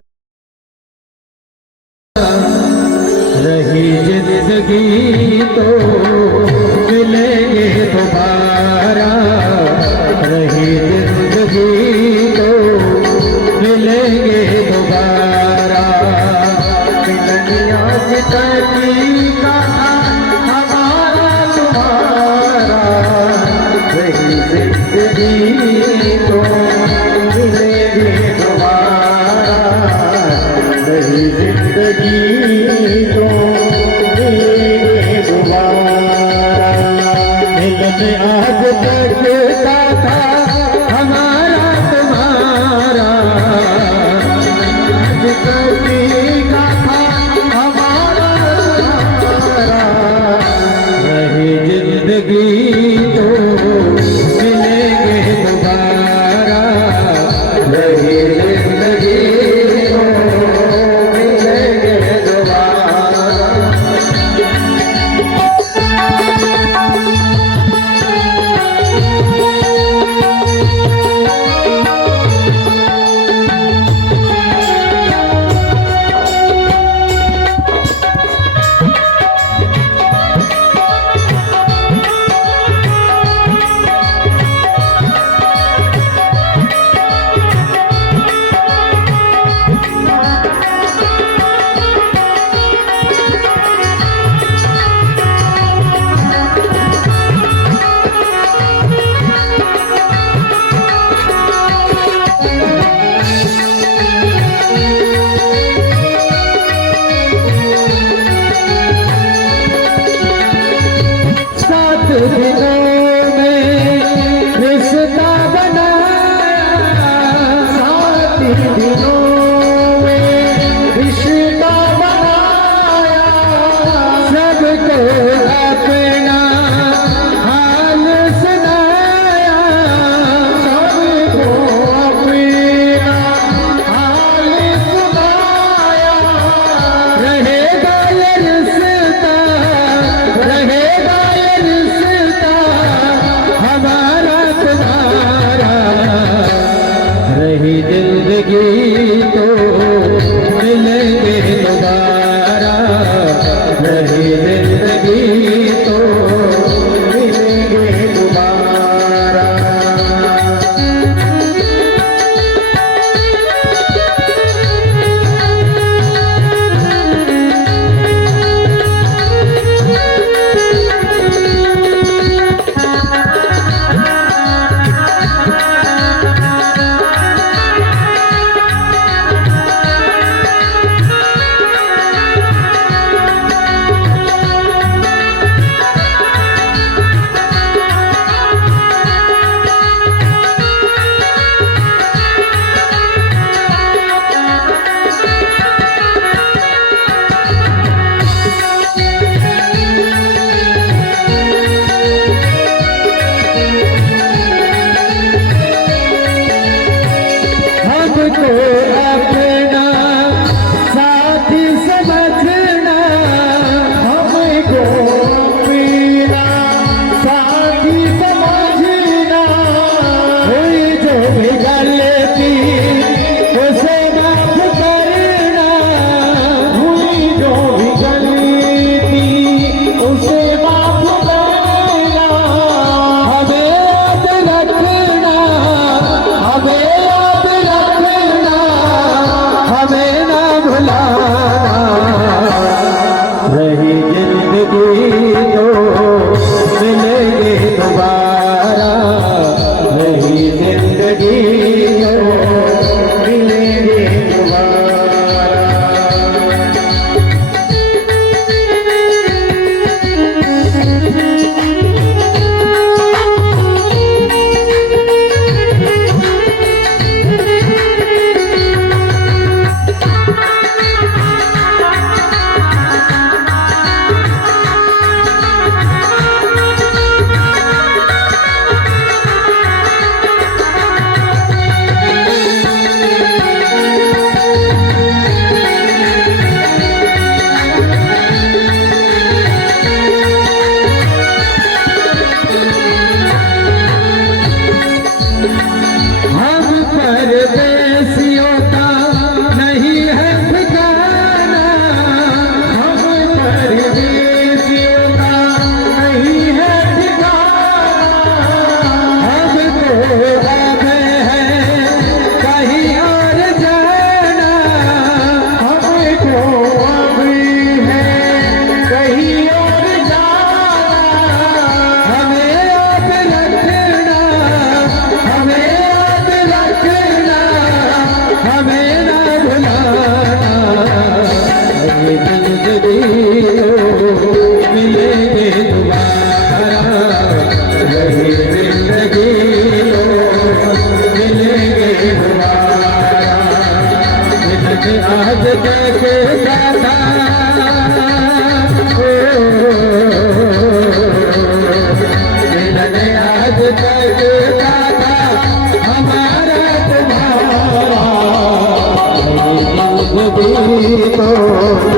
रही जिंदगी तो मिलेंगे दोबारा, रही जिंदगी तो मिलेंगे दोबारा। आज तकी का हमारा तुम्हारा, रही जिंदगी तो मिलेंगे दोबारा। आज तक का था हमारा तुम्हारा, आज तक का था हमारा तुम्हारा, रही जिंदगी तो मिलेंगे दोबारा, रही जिंदगी तो मिलेंगे दोबारा। दिनों में रिश्ता बनाया, 7 दिनों में रिश्ता बनाया, सबको अपना हाल सुनाया, सबको अपना हाल सुनाया, रहेगा ये रिश्ता, रहेगा हमारा तुम्हारा, रही जिंदगी तो मिलेंगे दोबारा, रही जिंदगी तो मिलेंगे दोबारा। हमको अपना साथी समझना, हमको अपना साथी समझना, हुई जो भी गलती उसे माफ करना, हुई जो भी गलती उसे माफ करना, हमें याद रखना, हमें याद रखना, हमें ना भुलाना, रही जिंदगी तो मिलेंगे दोबारा, रही जिंदगी तो मिलेंगे दोबारा। मिलेंगे दोबारा। तक दाता हमारा तुम्हारा जिंदगी को